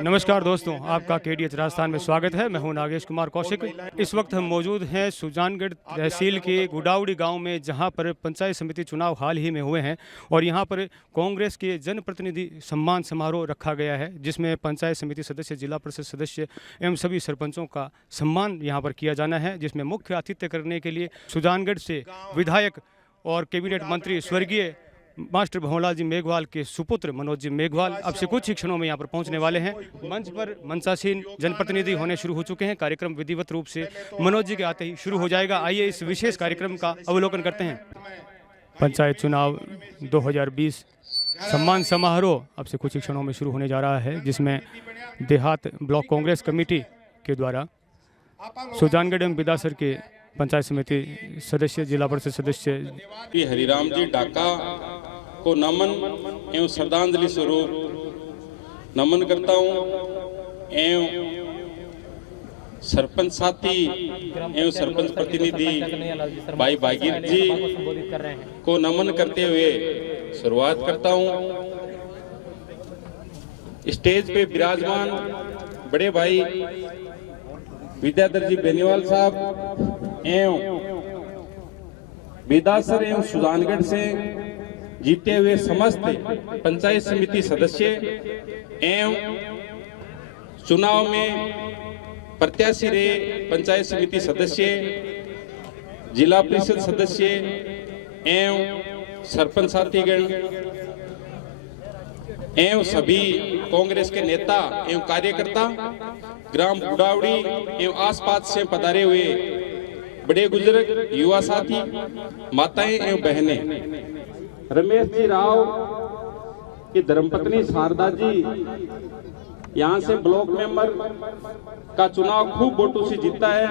नमस्कार दोस्तों, आपका KDH राजस्थान में स्वागत है। मैं हूं नागेश कुमार कौशिक। इस वक्त हम मौजूद हैं सुजानगढ़ तहसील के गुडावड़ी गांव में, जहां पर पंचायत समिति चुनाव हाल ही में हुए हैं और यहां पर कांग्रेस के जनप्रतिनिधि सम्मान समारोह रखा गया है, जिसमें पंचायत समिति सदस्य, जिला परिषद सदस्य एवं सभी सरपंचों का सम्मान यहां पर किया जाना है। जिसमें मुख्य आतिथ्य करने के लिए सुजानगढ़ से विधायक और कैबिनेट मंत्री स्वर्गीय मास्टर भंवरलाल जी मेघवाल के सुपुत्र मनोज जी मेघवाल अब से कुछ ही क्षणों में यहाँ पर पहुंचने वाले हैं। मंच पर मंचासीन जनप्रतिनिधि होने शुरू हो चुके हैं। कार्यक्रम विधिवत रूप से मनोज जी के आते ही शुरू हो जाएगा। आइए इस विशेष कार्यक्रम का अवलोकन करते हैं। पंचायत चुनाव 2020 सम्मान समारोह अब से कुछ ही क्षणों में शुरू होने जा रहा है, जिसमें देहात ब्लॉक कांग्रेस कमेटी के द्वारा सुजानगढ़ एवं बिदासर के पंचायत समिति सदस्य, जिला परिषद सदस्य हरिराम जी ढाका को नमन एवं श्रद्धांजलि स्वरूप नमन करता हूं एवं सरपंच साथी एवं सरपंच प्रतिनिधि भाई भागीर जी को नमन करते हुए शुरुआत करता हूं। स्टेज पे विराजमान बड़े भाई विद्याधर जी बेनीवाल साहब एवं बिदासर एवं सुजानगढ़ से जीते हुए समस्त पंचायत समिति सदस्य एवं चुनाव में प्रत्याशी रहे पंचायत समिति सदस्य, जिला परिषद सदस्य एवं सरपंच साथीगण एवं सभी कांग्रेस के नेता एवं कार्यकर्ता, ग्राम गुडावड़ी एवं आसपास से पधारे हुए बड़े बुजुर्ग, युवा साथी, माताएं एवं बहनें, रमेश जी राव की धर्मपत्नी शारदा जी यहाँ से ब्लॉक मेंबर का चुनाव खूब वोटों से जीता है।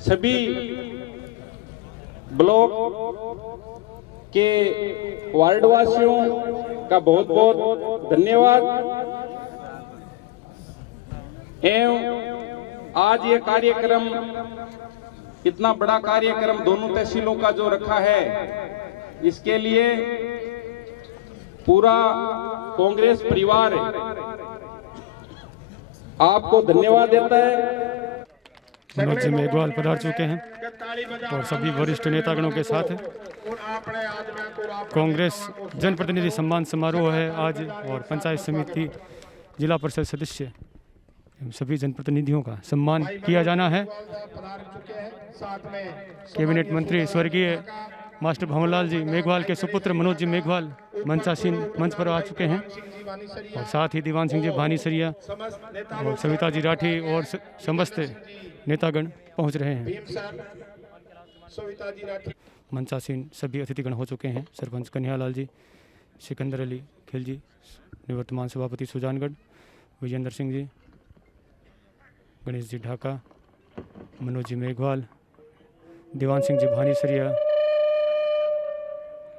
सभी ब्लॉक के वार्डवासियों का बहुत बहुत धन्यवाद। एवं आज ये कार्यक्रम, इतना बड़ा कार्यक्रम दोनों तहसीलों का जो रखा है, इसके लिए पूरा कांग्रेस परिवार आपको धन्यवाद देता है। मनोज जी मेघवाल पधार चुके हैं और सभी वरिष्ठ नेतागणों के साथ कांग्रेस जनप्रतिनिधि सम्मान समारोह है आज, और पंचायत समिति, जिला परिषद सदस्य, सभी जनप्रतिनिधियों का सम्मान किया जाना है। कैबिनेट मंत्री स्वर्गीय मास्टर भंवरलाल जी मेघवाल के सुपुत्र मनोज जी मेघवाल मंचासीन मंच पर आ चुके हैं, और साथ ही दीवान सिंह जी भानीसरिया और सविता जी राठी और समस्त नेतागण पहुंच रहे हैं। मंचासीन सभी अतिथिगण हो चुके हैं। सरपंच कन्हैयालाल जी, सिकंदर अली खिलजी, निवर्तमान सभापति सुजानगढ़ विजेंद्र सिंह जी, गणेश जी ढाका, मनोज जी मेघवाल, दीवान सिंह जी भानीसरिया,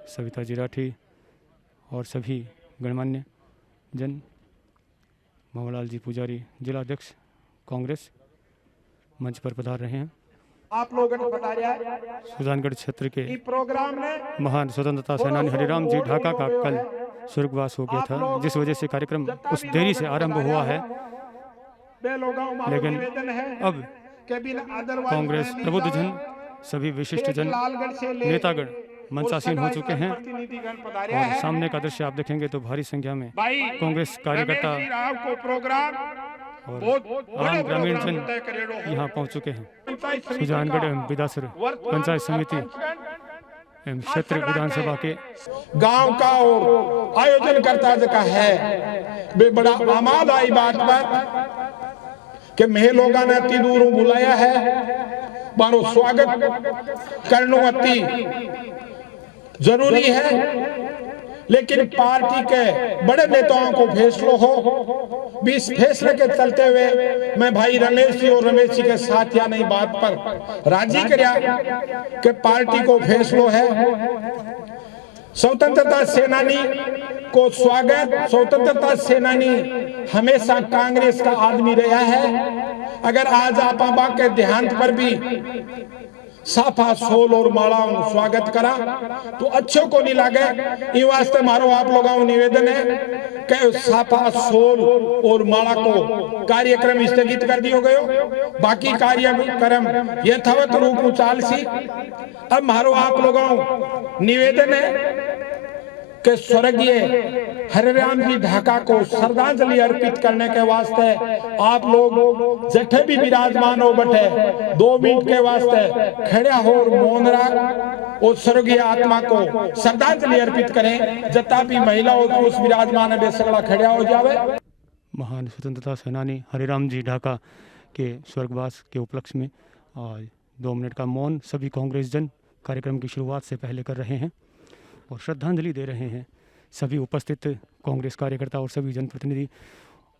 सविता जी राठी और सभी गणमान्य जन, भंवरलाल जी पुजारी, जिला अध्यक्ष कांग्रेस मंच पर पधार रहे हैं। आप लोगों ने बताया सुजानगढ़ क्षेत्र के प्रोग्राम ने महान स्वतंत्रता सेनानी हरिराम जी ढाका का कल स्वर्गवास हो गया था, जिस वजह से कार्यक्रम उस देरी से आरंभ हुआ है। लेकिन अब कांग्रेस प्रबुद्ध जन, सभी विशिष्ट जन, नेतागण मंचासीन हो चुके हैं, और सामने का दृश्य आप देखेंगे तो भारी संख्या में कांग्रेस कार्यकर्ता और आम ग्रामीण जन यहाँ पहुँच चुके हैं। सुजानगढ़ एवं बिदासर पंचायत समिति एवं क्षेत्र विधानसभा के गांव का और आयोजन करता जगह है बे बड़ा आमाद आई बात पर कि मैं लोगों ने अति दूरों बुलाया है, मारो स्वागत करनो अति जरूरी है। लेकिन पार्टी के बड़े नेताओं को फैसलो हो, इस फैसले के चलते हुए मैं भाई रमेश जी और रमेश जी के साथ या नहीं बात पर राजी करया कि पार्टी को फैसलो है। स्वतंत्रता सेनानी को स्वागत। स्वतंत्रता सेनानी हमेशा कांग्रेस का आदमी रहा है। अगर आज आप के देहांत पर भी साफा सोल और माला स्वागत करा तो अच्छो को नहीं लागे। इन वास्ते मारो आप लोगों को निवेदन है कि साफा सोल और माला को कार्यक्रम स्थगित कर दियो गयो, बाकी कार्यक्रम यथावत रूप में चाल सी। अब मारो आप लोगों को निवेदन है कि स्वर्गीय हरिराम जी ढाका को श्रद्धांजलि अर्पित करने के वास्ते आप लोग जठे भी विराजमान हो बैठे 2 मिनट के वास्ते खड़े हो और मौन रख और स्वर्गीय आत्मा को श्रद्धांजलि अर्पित करें। जता भी महिला उस विराजमान है सगड़ा खड़ा हो जावे। महान स्वतंत्रता सेनानी हरिराम जी ढाका के स्वर्गवास के उपलक्ष्य में आज 2 मिनट का मौन सभी कांग्रेस जन कार्यक्रम की शुरुआत से पहले कर रहे हैं और श्रद्धांजलि दे रहे हैं। सभी उपस्थित कांग्रेस कार्यकर्ता और सभी जनप्रतिनिधि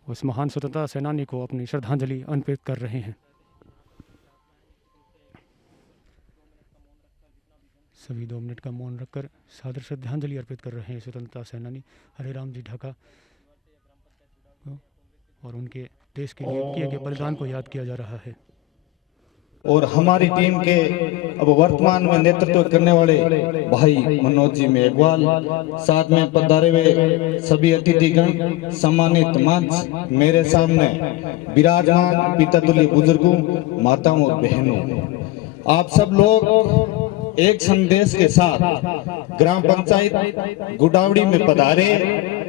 उस महान स्वतंत्रता सेनानी को अपनी श्रद्धांजलि अर्पित कर रहे हैं। सभी 2 मिनट का मौन रखकर सादर श्रद्धांजलि अर्पित कर रहे हैं स्वतंत्रता सेनानी हरिराम जी ढाका और उनके देश के लिए किए गए बलिदान को याद किया जा रहा है। और हमारी टीम के अब वर्तमान में नेतृत्व करने वाले भाई मनोज जी मेघवाल, साथ में पधारे हुए सभी अतिथिगण, सम्मानित मंच, मेरे सामने विराजमान पितृतुल्य बुजुर्गों, माताओं और बहनों, आप सब लोग एक संदेश के साथ ग्राम पंचायत गुडावड़ी में पधारे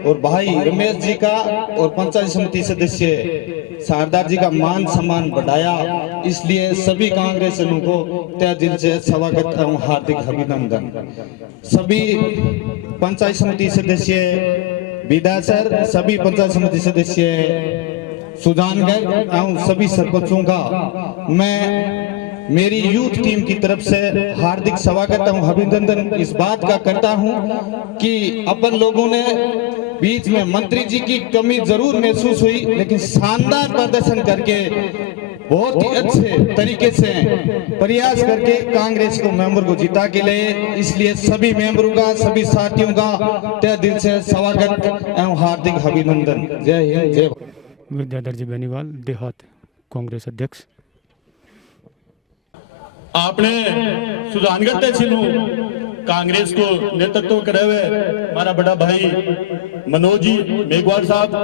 और भाई रमेश जी का और पंचायत समिति सदस्य सरदार जी का मान सम्मान बढ़ाया। इसलिए सभी कांग्रेसियों को तहे दिल से स्वागत एवं हार्दिक अभिनंदन। सभी पंचायत समिति सदस्य विधायक, सभी पंचायत समिति सदस्य सुजानगढ़ एवं सभी सरपंचों का मैं मेरी यूथ टीम की तरफ से हार्दिक स्वागत एवं अभिनंदन इस बात का करता हूं कि अपन लोगों ने बीच में मंत्री जी की कमी जरूर महसूस हुई, लेकिन शानदार प्रदर्शन करके बहुत ही अच्छे तरीके से प्रयास करके कांग्रेस को मेंबर को जिता के लिए। इसलिए सभी मेंबरों का, सभी साथियों का तहे दिल से स्वागत एवं हार्दिक अभिनंदन। जय हिंद, जय भारत। विद्याधर जी बेनीवाल, देहात कांग्रेस अध्यक्ष। आपने सुजानगढ़ तहसील कांग्रेस को नेतृत्व करे हुए हमारा बड़ा भाई मनोज जी मेघवाल साहब,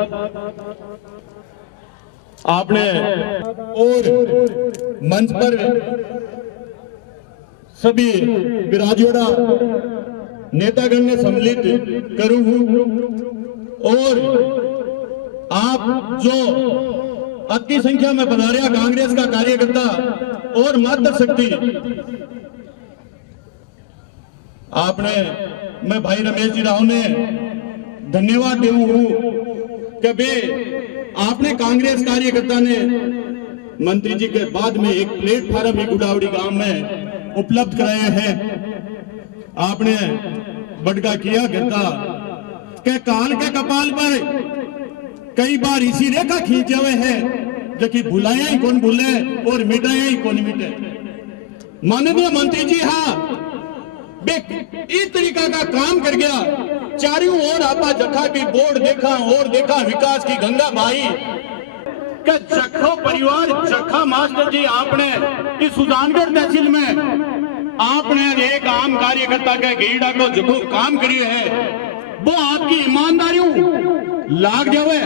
आपने और मंच पर सभी विराजोड़ा नेतागण ने सम्मिलित करूं हूं और आप जो अति संख्या में पधारिया कांग्रेस का कार्यकर्ता और मातृ शक्ति, आपने मैं भाई रमेश जी राव ने धन्यवाद देता हूं कि बे आपने कांग्रेस कार्यकर्ता ने मंत्री जी के बाद में एक प्लेटफार्म गुडावड़ी गांव में उपलब्ध कराया है। आपने बड़का किया करता के काल के कपाल पर कई बार इसी रेखा खींचे हुए हैं जो कि बुलाया ही कौन भूले और मिटाया ही कौन मिटे। माननीय मंत्री जी हाँ इस तरीका का काम कर गया, चारों ओर आपा जखा की बोर्ड देखा और देखा विकास की गंगा भाई के जखो परिवार जखा मास्टर जी आपने इस सुजानगढ़ तहसील में आपने एक आम कार्यकर्ता के गेड़ा को जो काम करिए है वो आपकी ईमानदारियों लाग जावे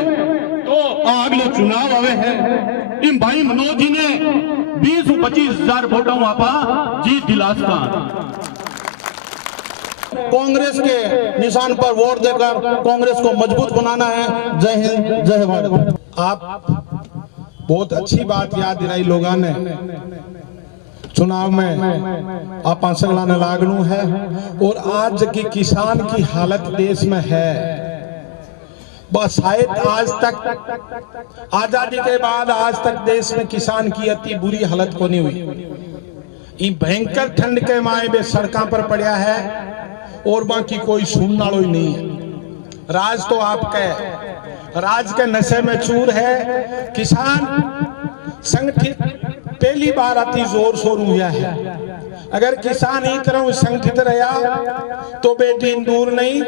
तो अगले चुनाव आवे है। इन भाई मनोज जी ने 20-25 हजार वोटों आपा जीत दिलासा। कांग्रेस के निशान पर वोट देकर कांग्रेस को मजबूत बनाना है। जय हिंद, जय भारत। आप बहुत अच्छी बात याद दिलाई लोगों ने, चुनाव में आप सगला ने लागनू है और आज की किसान की हालत देश में है बस शायद आज तक आजादी के बाद आज तक देश में किसान की अति बुरी हालत को नहीं हुई। इन भयंकर ठंड के माए में सड़कों पर पड़ा है और बाकी कोई सुनना ही नहीं है। राज तो आपका राज के नशे में चूर है। किसान संगठित पहली बार अति जोर शोर हुआ है। अगर किसान ही तरह संगठित रहा तो बेटी दूर नहीं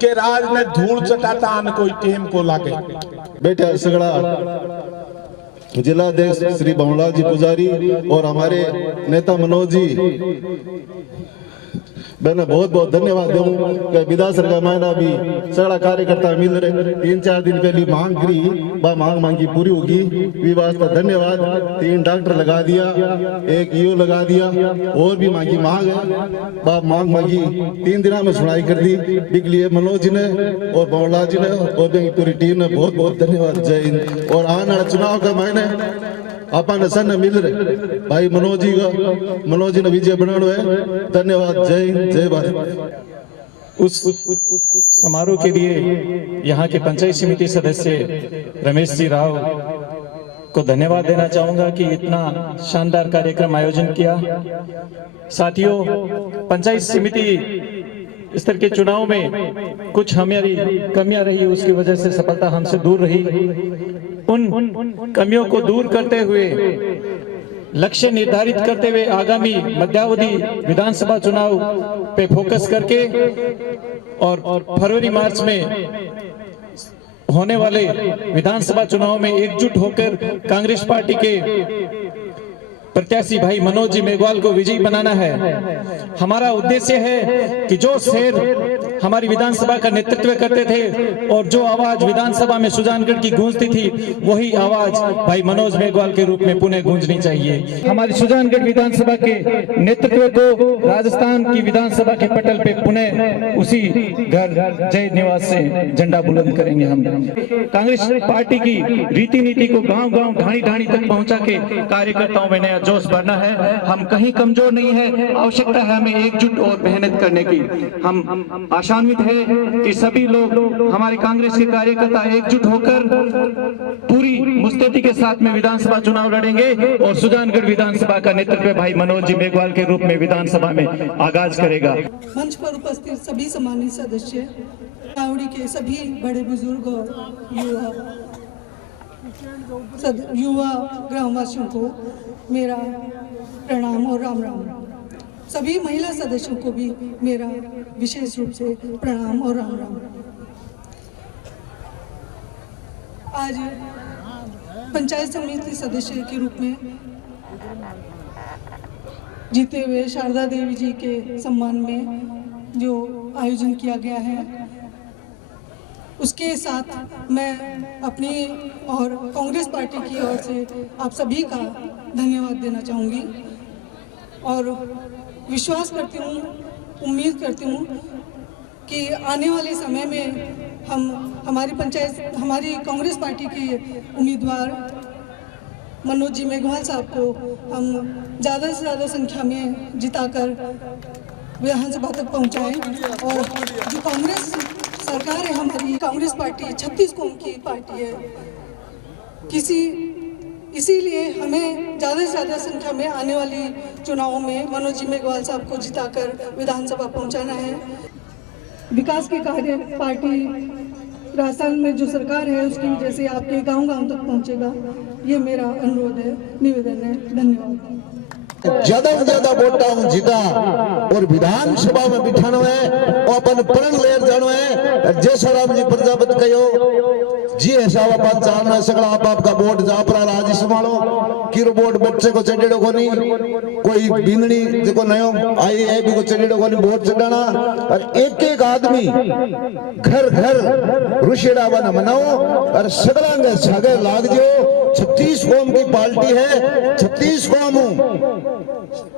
के राज में धूल चटाता न कोई टेम को लागे। बेटा सगड़ा जिलाध्यक्ष श्री भवनलाल जी पुजारी और हमारे नेता मनोज जी, मैंने बहुत बहुत धन्यवाद दूं कि विधानसभा का महीना भी सगड़ा कार्यकर्ता मिल रहे 3-4 दिन पहले मांग करी, बा मांग मांगी पूरी होगी, भी वास्ता धन्यवाद। 3 डॉक्टर लगा दिया, 1 ईओ लगा दिया, और भी मांगी मांग है, बा मांग मांगी 3 दिनों में सुनाई कर दी। इसके लिए मनोज जी ने और भवनलाल जी ने और पूरी टीम ने बहुत बहुत धन्यवाद। जय हिंद। और आने वाला चुनाव का महीने अपन सन मिल रहे भाई मनोज जी ने विजय बनाना है। धन्यवाद। जय हिंद, जय भारत। उस समारोह के लिए यहाँ के पंचायत समिति सदस्य रमेश जी राव को धन्यवाद देना चाहूंगा कि इतना शानदार कार्यक्रम आयोजन किया। साथियों, पंचायत समिति स्तर के चुनाव में कुछ हमारी कमियां रही, उसकी वजह से सफलता हमसे दूर रही। उन कमियों को दूर करते हुए, लक्ष्य निर्धारित करते हुए आगामी मध्यावधि विधानसभा चुनाव पे फोकस करके और फरवरी मार्च में होने वाले विधानसभा चुनाव में एकजुट होकर कांग्रेस पार्टी के प्रत्याशी भाई मनोज जी मेघवाल को विजयी बनाना है। हमारा उद्देश्य है कि जो शेर हमारी विधानसभा का नेतृत्व करते थे और जो आवाज विधानसभा में सुजानगढ़ की गूंजती थी, वही आवाज भाई मनोज मेघवाल के रूप में पुनः गूंजनी चाहिए। हमारी सुजानगढ़ विधानसभा के नेतृत्व को राजस्थान की विधानसभा के पटल पे पुनः उसी घर जय निवास से झंडा बुलंद करेंगे। हम कांग्रेस पार्टी की रीति नीति को गांव गांव ढाणी ढाणी तक पहुंचा के कार्यकर्ताओं में नया जोश भरना है। हम कहीं कमजोर नहीं है, आवश्यकता है हमें एकजुट और मेहनत करने की। हम आशान्वित है कि सभी लोग हमारे कांग्रेस के कार्यकर्ता एकजुट होकर पूरी मुस्तैदी के साथ में विधानसभा चुनाव लड़ेंगे और सुजानगढ़ विधानसभा का नेतृत्व भाई मनोज जी मेघवाल के रूप में विधानसभा में आगाज करेगा। मंच पर उपस्थित सभी सम्मानित सदस्य, गुडाउड़ी के सभी बड़े बुजुर्ग और युवा ग्रामवासियों को मेरा प्रणाम और राम राम। सभी महिला सदस्यों को भी मेरा विशेष रूप से प्रणाम और राम राम। आज पंचायत समिति सदस्य के रूप में जीते हुए शारदा देवी जी के सम्मान में जो आयोजन किया गया है, उसके साथ मैं अपनी और कांग्रेस पार्टी की ओर से आप सभी का धन्यवाद देना चाहूँगी और विश्वास करती हूँ, उम्मीद करती हूँ कि आने वाले समय में हमारी कांग्रेस पार्टी के उम्मीदवार मनोज जी मेघवाल साहब को हम ज़्यादा से ज़्यादा संख्या में जिताकर विधानसभा तक पहुँचाएँ। और जो कांग्रेस सरकार है, हमारी कांग्रेस पार्टी 36 कौम की पार्टी है, इसीलिए हमें ज़्यादा से ज़्यादा संख्या में आने वाली चुनावों में मनोज जी मेघवाल साहब को जिताकर विधानसभा पहुंचाना है। विकास के कार्य पार्टी राजस्थान में जो सरकार है उसकी वजह से आपके गांव-गांव तक पहुंचेगा, ये मेरा अनुरोध है, निवेदन है। धन्यवाद। ज्यादा से ज्यादा वोटा जीता और विधानसभा में बिठाना है और अपन प्रण लेर जानो है। जैसा राम जी प्रजापति कहो जी हिसाब अपन चालना सगड़ा आपका वोट जापरा राजी संभालो किरो वोट बच्चे को चढ़ेड़ो को नहीं, कोई बिंदनी देखो नयो आई है भी को चढ़ेड़ो को नहीं वोट चढ़ाना। और एक एक आदमी घर घर रुशेड़ा बना मनाओ और सगड़ांग सागे लाग जो 36 कौम की पार्टी है, 36 कौम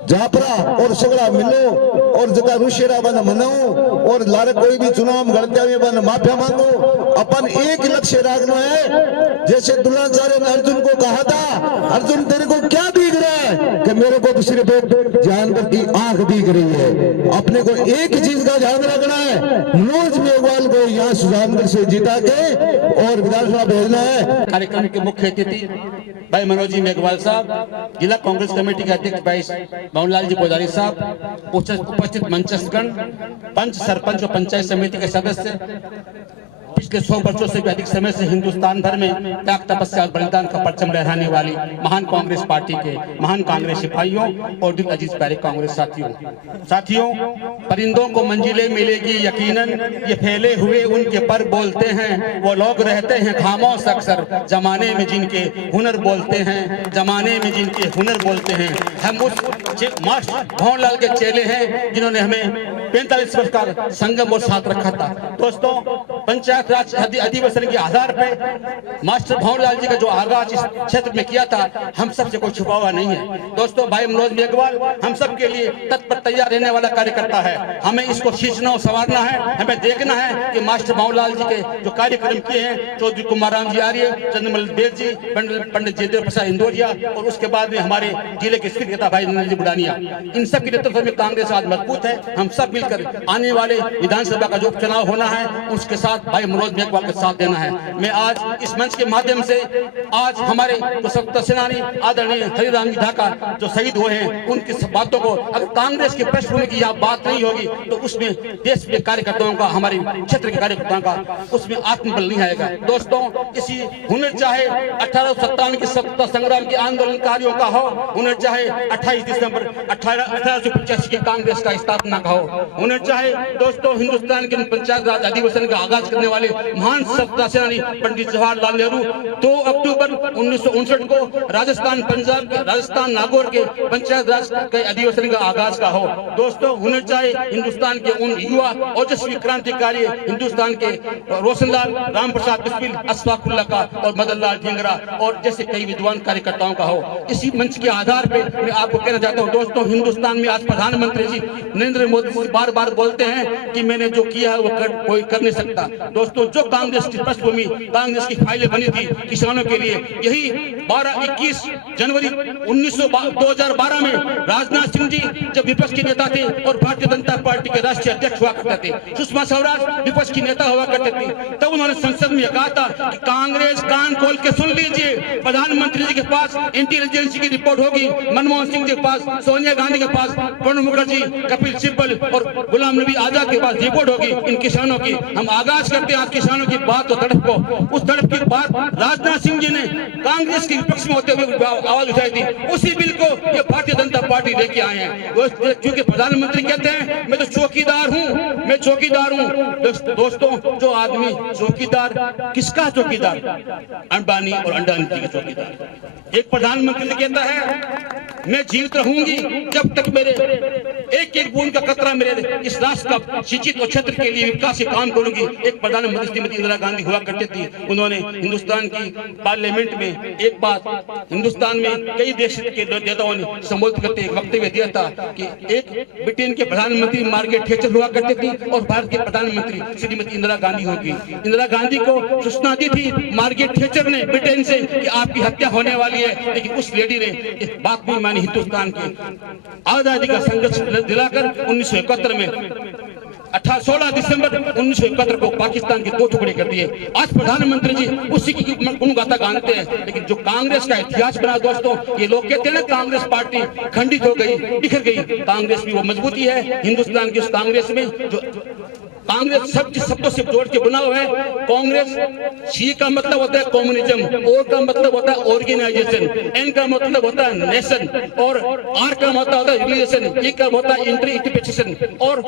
जापरा और सगड़ा मिलो और जगह रुशेरा बन मनाओ और लारे कोई भी चुनाव गलतियां में बन माफिया मांगो। अपन एक लक्ष्य रखना है, जैसे द्रोणाचार्य ने अर्जुन को कहा था, अर्जुन तेरे को क्या दिख रहा है कि मेरे को तो सिर्फ एक जानवर की आंख दिख रही है। अपने को एक चीज का ध्यान रखना है, मनोज मेघवाल को यहाँ सुजानगढ़ से जिता के और विधानसभा भेजना है। कार्यक्रम के मुख्य अतिथि भाई मनोज जी मेघवाल साहब, जिला कांग्रेस कमेटी के अध्यक्ष भाई भवनलाल जी पुजारी साहब, उपस्थित मंचस्थगण, पंच सरपंच और पंचायत समिति के सदस्य, पिछले 100 वर्षों से भी अधिक समय से हिंदुस्तान भर में त्याग, तपस्या और बलिदान का परचम लहराने वाली महान कांग्रेस पार्टी के महान कांग्रेस सिपाहियों और दिल अजीज प्यारे कांग्रेस साथियों, परिंदों को मंजिलें मिलेगी यकीनन, ये फैले हुए उनके पर बोलते हैं, वो लोग रहते हैं खामोश अक्सर, जमाने में जिनके हुनर बोलते हैं, जमाने में जिनके हुनर बोलते हैं। हम उस मास्टर भंवरलाल के चेले हैं जिन्होंने हमें 45 वर्ष का संगम और साथ रखा था। दोस्तों, पंचायत राज अधिवेशन के आधार पे मास्टर भंवरलाल जी का जो आगाज इस क्षेत्र में किया था, हम सबसे कोई छुपा हुआ नहीं है। दोस्तों, भाई मनोज मेघवाल हम सब के लिए तत्पर तैयार रहने वाला कार्यकर्ता है। हमें इसको खींचना और संवारना है, हमें देखना है कि मास्टर भंवरलाल जी के जो कार्यक्रम किए हैं, चौधरी कुमार राम जी आर्य, चंद्रमल देव जी, पंडित जयदेव प्रसाद इंदौरिया और उसके बाद में हमारे जिले के स्पीकर नेता भाई नंदन जी बुढ़ानिया, इन सब के नेतृत्व में कांग्रेस आज मजबूत है। हम सब मिलकर आने वाले विधानसभा का जो उपचुनाव होना है उसके साथ भाई मनोज मेघवाल का साथ देना है। मैं आज इस मंच के माध्यम से आज हमारे जो स्वतंत्रता सेनानी आदरणीय हरिराम जी ढाका जो शहीद हुए हैं, उनकी सब बातों को, अगर कांग्रेस की पृष्ठभूमि की यह बात नहीं होगी तो उसमें देश के कार्यकर्ताओं का, हमारे क्षेत्र के कार्यकर्ताओं का उसमें आत्मबल नहीं आएगा। दोस्तों, इसी हुनर चाहे 1857 की स्वतंत्रता संग्राम के आंदोलनकारियों का हो, हुनर चाहे 28 दिसंबर 1885 की कांग्रेस का स्थापना का हो, हुनर चाहे दोस्तों हिंदुस्तान के पंचायत राज अधिवेशन का आगाज करने वाले महान स्वतंत्रता सेनानी पंडित जवाहरलाल नेहरू 2 अक्टूबर 1959 को राजस्थान पंजाब के राजस्थान नागौर के पंचायत राज के अधिवेशन का आगाज का हो। दोस्तों, हुनर चाहे हिंदुस्तान के उन युवा ओजस्वी क्रांतिकारी हिंदुस्तान के रोशनलाल, राम प्रसाद बिस्मिल, अशफाकुल्लाह का और मदन लाल ढींगरा और जैसे कई विद्वान कार्यकर्ताओं का हो। इसी मंच के आधार पे मैं आपको कहना चाहता हूँ दोस्तों, हिंदुस्तान में आज प्रधानमंत्री जी नरेंद्र मोदी जी बार बार बोलते हैं कि मैंने जो किया है वो कोई कर नहीं सकता। दोस्तों, जो कांग्रेस की पृष्ठभूमि, कांग्रेस की फाइलें बनी थी किसानों के लिए, यही 21 जनवरी 2012 में राजनाथ सिंह जी जब विपक्ष के नेता थे और भारतीय जनता पार्टी के राष्ट्रीय अध्यक्ष हुआ करते थे, सुषमा स्वराज विपक्ष की नेता हुआ करते थे, तब उन्होंने संसद में कहा था कि कांग्रेस कान खोल के सुन लीजिए, प्रधानमंत्री जी के पास इंटेलिजेंस की रिपोर्ट होगी, मनमोहन सिंह जी के पास, सोनिया गांधी के पास, प्रणब मुखर्जी, कपिल सिब्बल और गुलाम नबी आजाद के पास रिपोर्ट होगी इन किसानों की। हम आगाज करते हैं आज किसानों की बात और तड़प को। उस तड़प की बात राजनाथ सिंह जी ने कांग्रेस के विपक्ष में होते हुए आवाज उठाई थी, उसी बिल को ये भारतीय जनता पार्टी लेके आए हैं। क्योंकि प्रधानमंत्री कहते हैं मैं तो चौकीदार हूँ, मैं चौकीदार हूँ। दोस्तों, जो आदमी चौकीदार, किसका चौकीदार? अंबानी और अडानी जी का चौकीदार। एक प्रधानमंत्री कहता है मैं जीवित रहूंगी जब तक मेरे एक एक बूंद का कतरा मेरे इस राष्ट्र का शिक्षित और क्षेत्र के लिए विकास के काम करूंगी। एक प्रधानमंत्री श्रीमती इंदिरा गांधी हुआ करती थी, उन्होंने हिंदुस्तान की पार्लियामेंट में एक बात, हिंदुस्तान में कई देश के नेताओं ने संबोधित करते एक वक्तव्य दिया था कि एक ब्रिटेन के प्रधानमंत्री मार्गरेट थैचर हुआ करती थी और भारत के प्रधानमंत्री श्रीमती इंदिरा गांधी होगी। इंदिरा गांधी को सूचना दी थी मार्गरेट थैचर ने ब्रिटेन से कि आपकी हत्या होने वाली है, लेकिन उस लेडी ने इस बात भी मानी। हिंदुस्तान की आजादी का संघर्ष दिलाकर 1971 में 16 दिसंबर 1971 को पाकिस्तान के 2 टुकड़े कर दिए। आज प्रधानमंत्री जी उसी की गुणगाथा गाते हैं, लेकिन जो कांग्रेस का इतिहास बना दोस्तों, ये लोग कहते हैं ना कांग्रेस पार्टी खंडित हो गई, बिखर गई। कांग्रेस में वो मजबूती है हिंदुस्तान की उस कांग्रेस में जो कांग्रेस शब्दों से जोड़ के बना हुआ है। कांग्रेस सी का मतलब होता है कम्युनिज्म, ओ का मतलब होता है ऑर्गेनाइजेशन, एन का मतलब होता है नेशन और आर का मतलब होता है रिलीजन, ई का होता है इंटरप्रिटेशन और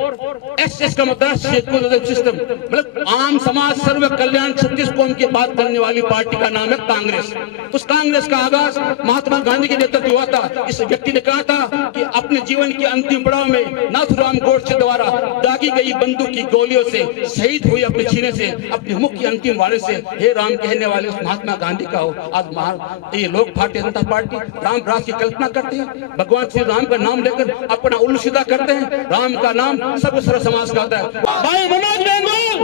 एस का मतलब है सेक्युलर सिस्टम, मतलब आम समाज सर्व कल्याण 36 कौम की बात करने वाली पार्टी का नाम है कांग्रेस। उस कांग्रेस का आगाज महात्मा गांधी के नेतृत्व हुआ था। इस व्यक्ति ने कहा था कि अपने जीवन के अंतिम पड़ाव में नाथुराम गोडसे द्वारा दागी गई बंदूक की गोलियों से शहीद हुई अपने सीने से अपने मुख की अंतिम वाले से हे राम कहने वाले उस महात्मा गांधी का हो। आज ये लोग भारतीय जनता पार्टी राम राज की कल्पना करते हैं, भगवान श्री राम का नाम लेकर अपना उल्लू सीधा करते हैं। राम का नाम सर्व सर्व समाज का होता है। भाई मनोज मेघवाल,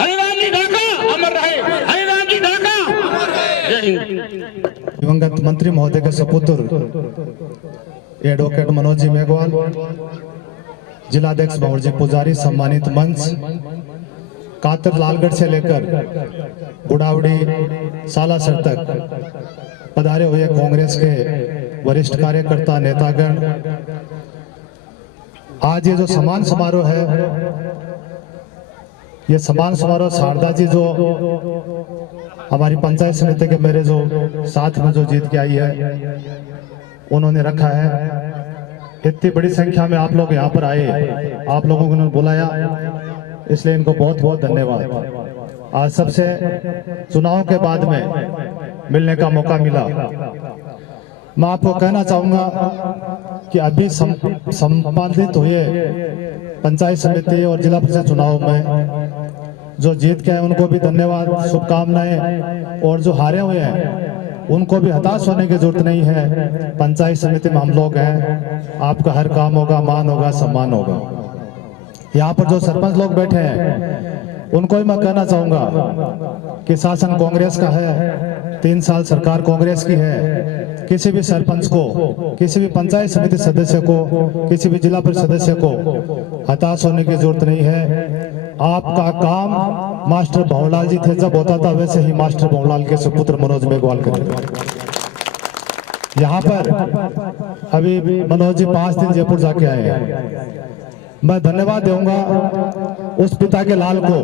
हरिराम जी ढाका अमर रहे, हरिराम जी ढाका। जय हिंद। दिवंगत मंत्री महोदय के सपुत्र एडवोकेट मनोज जी मेघवाल, जिलाध्यक्ष भंवर जी पुजारी, सम्मानित मंच, कातर लालगढ़ से लेकर गुड़ावड़ी सालासर तक पधारे हुए कांग्रेस के वरिष्ठ कार्यकर्ता नेतागण, आज ये जो सम्मान समारोह है ये सम्मान समारोह शारदा जी जो हमारी पंचायत समिति के मेरे जो साथ में जो जीत के आई है उन्होंने रखा है। इतनी बड़ी संख्या में आप लोग यहाँ पर आए, आप लोगों को उन्होंने बुलाया, इसलिए इनको बहुत बहुत धन्यवाद। आज सबसे चुनाव के बाद में मिलने का मौका मिला। मैं आपको कहना चाहूंगा कि अभी संपादित हुए पंचायत समिति और जिला परिषद चुनाव में जो जीत के हैं उनको भी धन्यवाद, शुभकामनाएं। और जो हारे हुए हैं उनको भी हताश होने की जरूरत नहीं है। पंचायत समिति में हम लोग हैं, आपका हर काम होगा, मान होगा, सम्मान होगा। यहाँ पर जो सरपंच लोग बैठे हैं उनको भी मैं कहना चाहूंगा कि शासन कांग्रेस का है, 3 साल सरकार कांग्रेस की है। किसी भी सरपंच को, किसी भी पंचायत समिति सदस्य को, किसी भी जिला परिषद सदस्य को हताश होने की जरूरत नहीं है। आपका काम मास्टर भंवरलाल जी थे जब होता था, वैसे ही मास्टर भंवरलाल के सुपुत्र मनोज मेघवाल करेंगे। यहाँ पर अभी मनोज जी 5 दिन जयपुर जाके आए हैं। मैं धन्यवाद दूंगा उस पिता के लाल को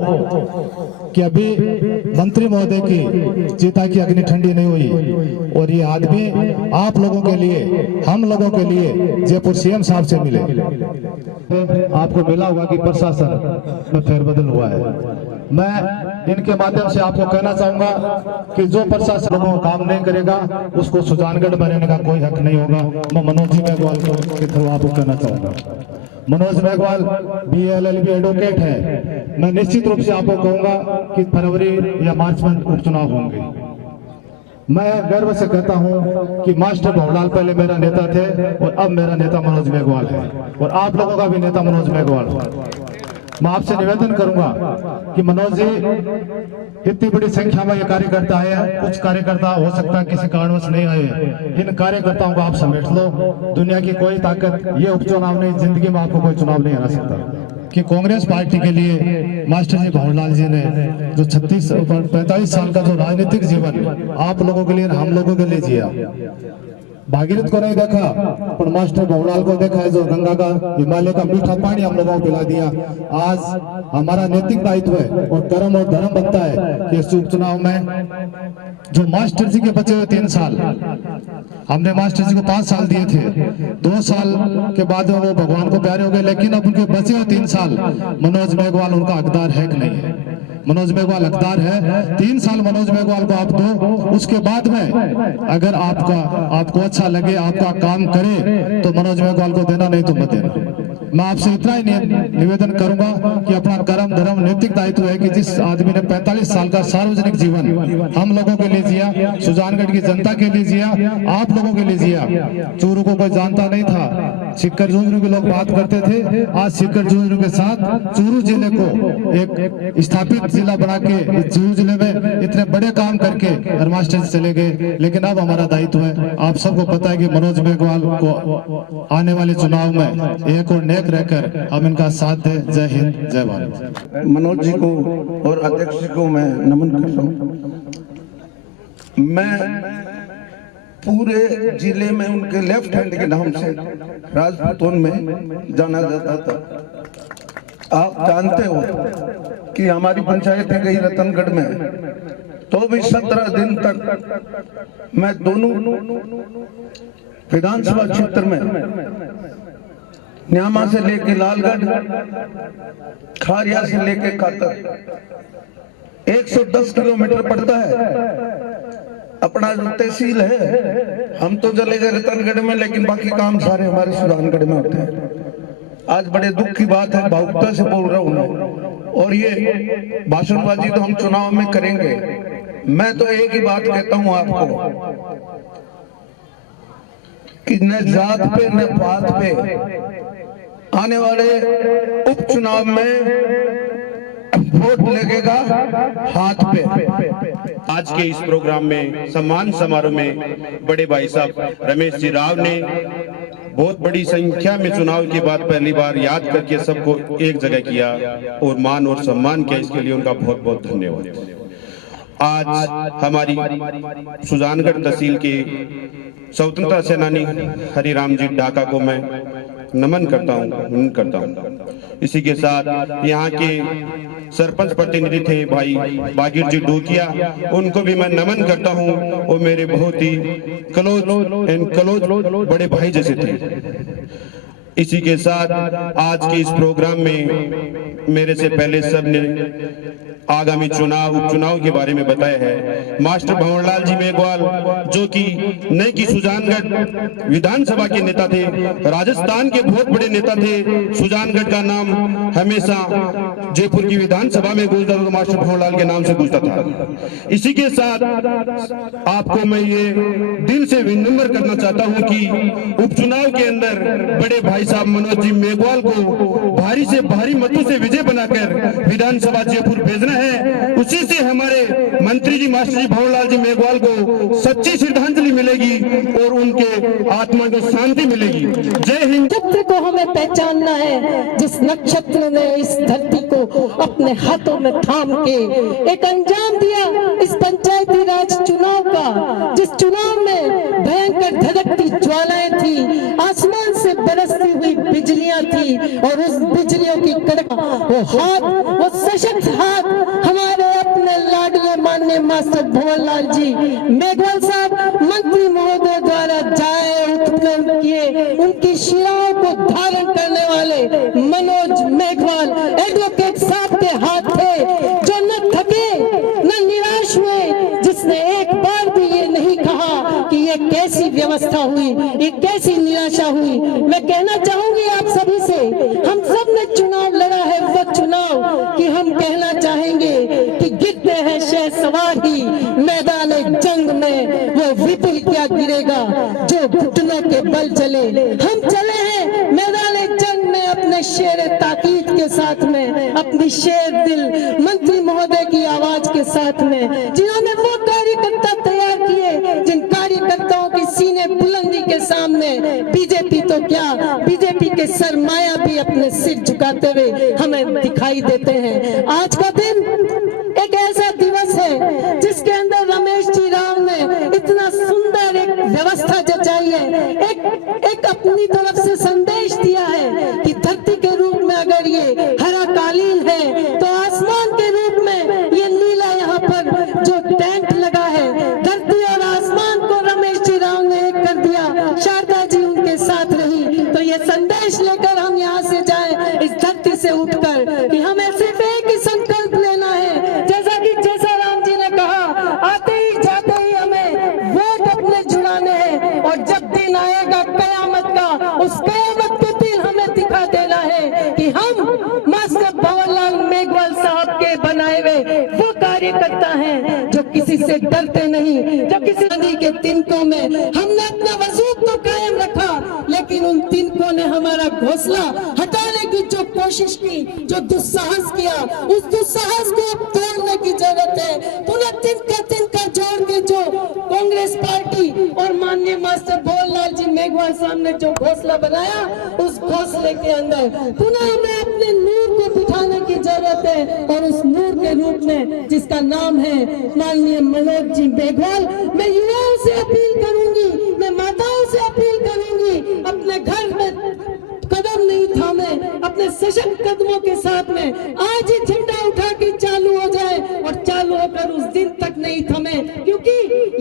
कि अभी मंत्री महोदय की चिता की अग्नि ठंडी नहीं हुई और ये आदमी आप लोगों के लिए, हम लोगों के लिए जयपुर सीएम साहब से मिले। आपको मिला होगा कि प्रशासन में फेरबदल हुआ है। मैं इनके माध्यम से आपको कहना चाहूंगा कि जो प्रशासन लोगों को काम नहीं करेगा उसको सुजानगढ़ में रहने का कोई हक नहीं होगा। मैं मनोज जी मेघवाल के थ्रू आपको कहना चाहूंगा। मनोज मेघवाल BLLB एडवोकेट है। मैं निश्चित रूप से आपको कहूंगा कि फरवरी या मार्च में उपचुनाव होंगे। मैं गर्व से कहता हूं कि मास्टर भंवरलाल पहले मेरा नेता थे और अब मेरा नेता मनोज मेघवाल है और आप लोगों का भी नेता मनोज मेघवाल है। मैं आपसे निवेदन करूंगा कि मनोज जी, इतनी बड़ी संख्या में ये कार्यकर्ता आए हैं, कुछ कार्यकर्ता हो सकता है किसी कारणवश नहीं आए, इन कार्यकर्ताओं को आप समेट लो। दुनिया की कोई ताकत ये उपचुनाव नहीं, जिंदगी में आपको कोई चुनाव नहीं हरा सकता। कि कांग्रेस पार्टी के लिए मास्टर जी भंवरलाल जी ने जो 45 साल का जो राजनीतिक जीवन आप लोगों के लिए, हम लोगों के लिए जिया। भागीरथ को नहीं देखा पर मास्टर भंवरलाल को देखा है, जो गंगा का, हिमालय का मीठा पानी हम लोगों को पिला दिया। आज हमारा नैतिक दायित्व है और कर्म और धर्म बनता है कि इस उपचुनाव में जो मास्टर जी के बचे हुए 3 साल, हमने मास्टर जी को 5 साल दिए थे, 2 साल के बाद वो भगवान को प्यारे हो गए, लेकिन अब उनके बचे हुए 3 साल मनोज मेघवाल उनका हकदार है कि नहीं है? मनोज मेघवाल हकदार है। 3 साल मनोज मेघवाल को आप दो, उसके बाद में अगर आपको अच्छा लगे, आपका काम करे तो मनोज मेघवाल को देना, नहीं तो मत देना। मैं आपसे इतना ही निवेदन करूंगा कि अपना कर्म धर्म नैतिक दायित्व है कि जिस आदमी ने 45 साल का सार्वजनिक जीवन हम लोगों के लिए जिया, सुजानगढ़ की जनता के लिए जिया, आप लोगों के लिए जिया। चूरू को कोई जानता नहीं था, सिक्कर झुंझुनू के लोग बात करते थे। आज सिक्कर झुंझुनू के साथ चूरू जिले को एक स्थापित जिला बना के चूरू जिले में इतने बड़े काम करके हेडमास्टर से चले गए। लेकिन अब हमारा दायित्व है, आप सबको पता है कि मनोज मेघवाल को आने वाले चुनाव में एक और नेक रहकर हम इनका साथ दें। जय हिंद, जय भारत। मनोज जी को और अध्यक्ष जी को मैं नमन करता हूँ। मैं पूरे जिले में उनके लेफ्ट हैंड के नाम से राजपूतोन में जाना जाता था। आप जानते हो कि हमारी पंचायत गई रतनगढ़ में, तो भी 17 दिन तक मैं दोनों विधानसभा क्षेत्र में न्यामा से लेके लालगढ़, खारिया से लेके कातर 110 किलोमीटर पड़ता है। अपना जो तहसील है, हम तो चले गए रतनगढ़ में, लेकिन बाकी काम सारे हमारे सुजानगढ़ में होते हैं। आज बड़े दुख की बात है, भावुकता से बोल रहा हूं मैं, और ये भाषणबाजी तो हम चुनाव में करेंगे। मैं तो एक ही बात कहता हूं आपको कि न जात पे न पात पे आने वाले उपचुनाव में वोट लगेगा हाथ पे। आज के इस प्रोग्राम में सम्मान समारोह में बड़े भाई साहब रमेश जी राव ने बहुत बड़ी संख्या में चुनाव के बाद पहली बार याद करके सबको एक जगह किया और मान और सम्मान किया, इसके लिए उनका बहुत बहुत धन्यवाद। आज हमारी सुजानगढ़ तहसील के स्वतंत्रता सेनानी हरिराम जी ढाका को मैं नमन करता हूँ। इसी के साथ यहाँ के सरपंच प्रतिनिधि थे भाई बागिर जी डोकिया, उनको भी मैं नमन करता हूँ। वो मेरे बहुत ही क्लोज बड़े भाई जैसे थे। इसी के साथ आज के इस प्रोग्राम में मेरे से पहले सबने आगामी चुनाव उपचुनाव के बारे में बताया है। मास्टर भंवरलाल जी मेघवाल जो कि नई की सुजानगढ़ विधानसभा के नेता थे, राजस्थान के बहुत बड़े नेता थे। सुजानगढ़ का नाम हमेशा जयपुर की विधानसभा में गूंजता था, तो मास्टर भंवरलाल के नाम से गूंजता था। इसी के साथ आपको मैं ये दिल से विनम्र करना चाहता हूं कि उपचुनाव के अंदर बड़े भाई साहब मनोज जी मेघवाल को भारी से भारी मतों से विजय बनाकर विधानसभा जयपुर भेजना है। उसी से हमारे मंत्री जी मास्टर जी भंवरलाल जी मेघवाल को सच्ची श्रद्धांजलि मिलेगी और उनके आत्मा को शांति मिलेगी। जय हिंद। नक्षत्र को हमें पहचानना है, जिस नक्षत्र ने इस धरती को अपने हाथों में थाम के एक अंजाम दिया इस पंचायती राज चुनाव का, जिस चुनाव में भयंकर धधकती ज्वालाएं थी, आसमान से बरसती हुई बिजलियां थी और उस बिजलियों की कड़क वो हाथ, वो सशक्त हाथ हमारे अपने लाडले माननीय मास्टर भंवरलाल जी मेघवाल साहब मंत्री महोदय द्वारा जाए उत्पन्न किए, उनकी शिराओं को धारण करने वाले मनोज मेघवाल एडवोकेट साहब के हाथ थे, जो न थके न निराश हुए, जिसने एक बार भी ये नहीं कहा कि ये कैसी व्यवस्था हुई, ये कैसी निराशा हुई। मैं कहना चाहूंगी आप सभी से, हम सब ने चुनाव लड़ा है वो चुनाव कि हम कहना चाहेंगे कि गिरते हैं शहसवार ही मैदान जंग में, वो विपुल क्या गिरेगा जो घुटनों के बल चले। हम चले हैं मैदान जंग में अपने शेर ताकीद के साथ में, अपनी शेर दिल मंत्री महोदय की आवाज के साथ में, जिन्होंने वो कार्यकर्ता तैयार किए जिन कार्यकर्ताओं की सीने बुलंदी के सामने बीजेपी तो क्या, बीजेपी के सरमाया भी अपने सिर झुकाते हुए हमें दिखाई देते हैं। आज का दिन एक ऐसा दिवस है जिसके अंदर रमेश जी राव ने इतना सुंदर एक व्यवस्था जचाई है, एक अपनी तरफ से संदेश दिया है कि धरती के रूप में अगर ये हरा कालीन है तो आसमान के रूप में ये नीला यहाँ पर जो टेंट लगा है, धरती और आसमान को रमेश जी राव ने एक कर दिया, शारदा जी उनके साथ रही। तो ये संदेश लेकर हम यहाँ से जाएं इस धरती से उठकर कि हमें सिर्फ एक ही संकल्प लेना है, जैसा राम जी ने कहा, आते ही जाते ही हमें वोट अपने जुड़ाने हैं और जब दिन आएगा कयामत का, उस कयामत के दिन हमें दिखा देना है कि हम मास्टर भंवरलाल मेघवाल साहब के बनाए हुए वो कार्यकर्ता हैं जो किसी से डरते नहीं, जो किसी नदी के तिनकों में हमने अपना वजूद तो कायम रखा, लेकिन उन तिनकों ने हमारा घोंसला हटाने की जो कोशिश की, जो दुस्साहस किया, उस दुस्साहस को अब तोड़ने की जरूरत है। पुनः तिनका जोड़ के जो कांग्रेस पार्टी और माननीय मास्टर भंवरलाल जी मेघवाल साहब ने जो घोंसला बनाया, उस घोंसले के अंदर पुनः हमें अपने नूर को बिठाने की जरूरत है और उस नूर के रूप में जिसका नाम है माननीय मनोज जी मेघवाल। मैं युवाओं से अपील करूंगी, मैं माताओं से अपील करूंगी, अपने घर में कदम नहीं थामे, अपने सशक्त कदमों के साथ में आज ही झंडा उठा के चालू हो जाए और चालू होकर उस दिन तक नहीं थमे, क्योंकि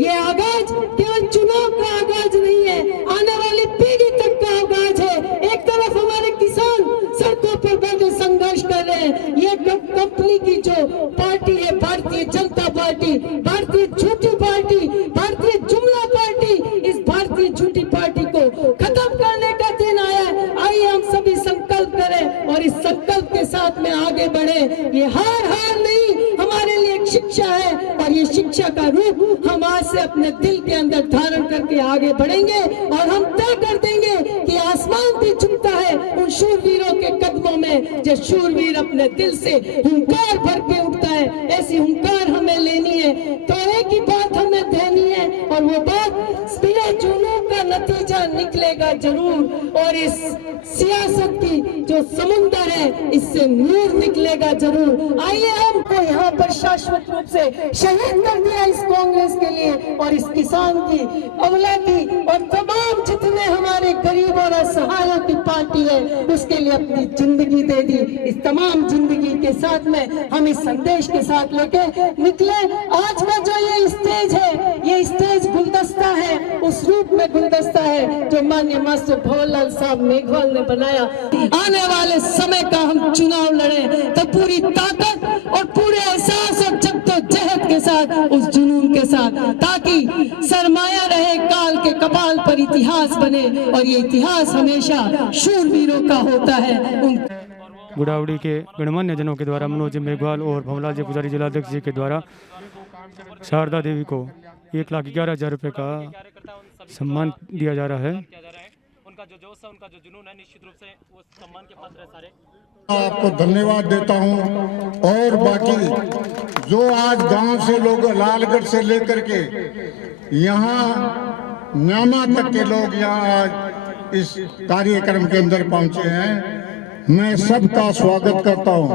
ये आगाज केवल चुनाव का आगाज नहीं है, आने वाली पीढ़ी तक का आगाज है। एक तरफ हमारे किसान सड़कों पर बैठे संघर्ष कर रहे हैं, ये कंपनी की जो पार्टी है भारतीय जनता पार्टी, भारतीय झूठी पार्टी, भारतीय जुमला पार्टी, इस भारतीय झूठी पार्टी को खत्म करने का दिन आया है। आइए हम सभी संकल्प करें और इस संकल्प के साथ में आगे बढ़े। ये हार नहीं, हमारे लिए एक शिक्षा है और ये शिक्षा का रूप हम आज से अपने दिल के अंदर धारण करके आगे बढ़ेंगे और हम तय कर देंगे कि आसमान भी झुकता है उन शूरवीरों के कदमों में, जो शूरवीर अपने दिल से हुंकार भर के उठता है। ऐसी हुंकार हमें लेनी है, तो एक ही बात हमें देनी है और वो बात बिना जुनून का नतीजा निकलेगा जरूर, और इस सियासत की जो समुंदर है इससे नूर निकलेगा जरूर। आइए हमको यहाँ पर शाश्वत रूप से शहीद कर दिया इस कांग्रेस के लिए और इस किसान की, अवला की और तमाम जितने हमारे एक गरीब और असहायों की पार्टी है, उसके लिए अपनी जिंदगी दे दी। इस तमाम जिंदगी के साथ में हम इस संदेश के साथ लेके निकले। आज का जो ये स्टेज है, ये स्टेज गुलदस्ता है, उस रूप में गुलदस्ता है जो माननीय मास्टर भंवरलाल साहब मेघवाल ने बनाया। आने वाले समय का हम चुनाव लड़े तो पूरी ताकत और पूरे एहसास और जद्दोजहद के साथ, उस जुनून के साथ, ताकि सरमाया रहे काल के कपाल पर इतिहास बने, और ये इतिहास हमेशा शूरवीरों का होता है। गुडावड़ी के गणमान्य जनों के द्वारा मनोज जी मेघवाल और भंवरलाल जी पुजारी जिलाध्यक्ष जी के द्वारा शारदा देवी को 1,11,000 रुपये का सम्मान दिया जा रहा है। उनका जो जोश है, उनका जो जुनून है, निश्चित रूप से वो सम्मान के पात्र है सारे। आपको धन्यवाद देता हूं। और बाकी जो आज गांव से लोग, लालगढ़ से लेकर के यहाँ न्यामा तक के लोग यहाँ आज इस कार्यक्रम के अंदर पहुंचे हैं, मैं सबका स्वागत करता हूं।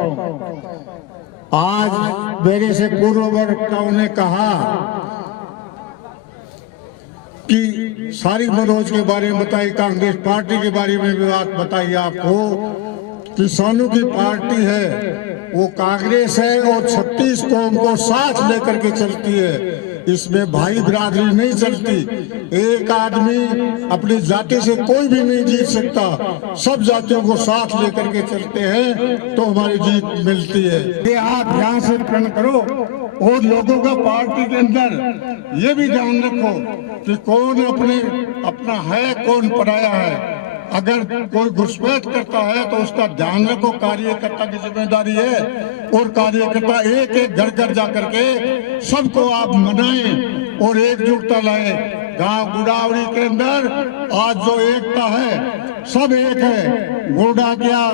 आज मेरे से पूर्व वक्ताओं ने कहा कि सारी मनोज के बारे में बताई, कांग्रेस पार्टी के बारे में भी बात बताई आपको। किसानों की पार्टी है, वो कांग्रेस है और 36 कौम को साथ लेकर के चलती है। इसमें भाई बिरादरी नहीं चलती। एक आदमी अपनी जाति से कोई भी नहीं जीत सकता, सब जातियों को साथ लेकर के चलते हैं तो हमारी जीत मिलती है। ये आप ध्यान से प्रण करो और लोगों का पार्टी के अंदर ये भी ध्यान रखो कि कौन अपना है, कौन पराया है। अगर कोई घुसपैठ करता है तो उसका ध्यान रखो, कार्यकर्ता की जिम्मेदारी है। और कार्यकर्ता एक एक घर घर जा करके सबको आप मनाएं और एकजुटता लाए। गांव गुडावड़ी के अंदर आज जो एकता है, सब एक है। गोडा क्या,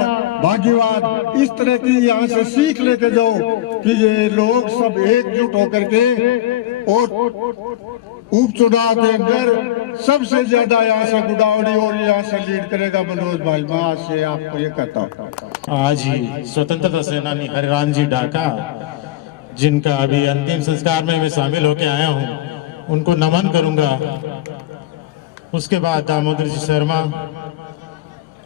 भागीवाद, इस तरह की यहाँ से सीख लेके जाओ कि ये लोग सब एकजुट होकर के, और उपचुनाव के अंदर सबसे ज्यादा यहाँ से गुडावड़ी और यहाँ से लीड करेगा मनोज भाई। मैं आज से आपको ये कहता हूँ। आज ही स्वतंत्रता सेनानी हरिराम जी डाका, जिनका अभी अंतिम संस्कार में मैं शामिल होके आया हूँ, उनको नमन करूंगा। उसके बाद दामोदर जी शर्मा,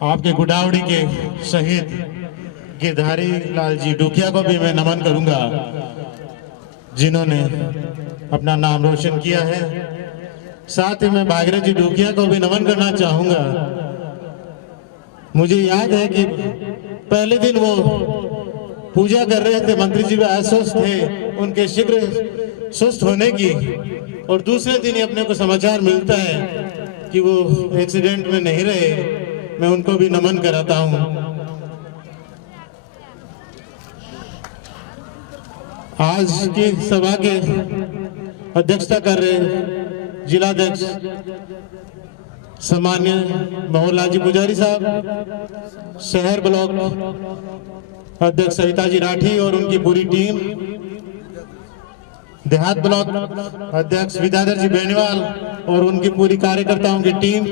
आपके गुडावड़ी के शहीद गिरधारी लाल जी डुकिया को भी मैं नमन करूंगा, जिन्होंने अपना नाम रोशन किया है। साथ ही मैं भागीरथ जी डुकिया को भी नमन करना चाहूंगा। मुझे याद है कि पहले दिन वो पूजा कर रहे थे, मंत्री जी भी अस्वस्थ थे, उनके शीघ्र स्वस्थ होने की, और दूसरे दिन ही अपने को समाचार मिलता है कि वो एक्सीडेंट में नहीं रहे। मैं उनको भी नमन कराता हूं। आज की सभा के अध्यक्षता कर रहे जिलाध्यक्ष सम्मान्य भंवरलाल जी पुजारी साहब, शहर ब्लॉक अध्यक्ष सविता जी राठी और उनकी पूरी टीम, देहात ब्लॉक अध्यक्ष विद्याधर जी बेनीवाल और उनकी पूरी कार्यकर्ताओं की टीम,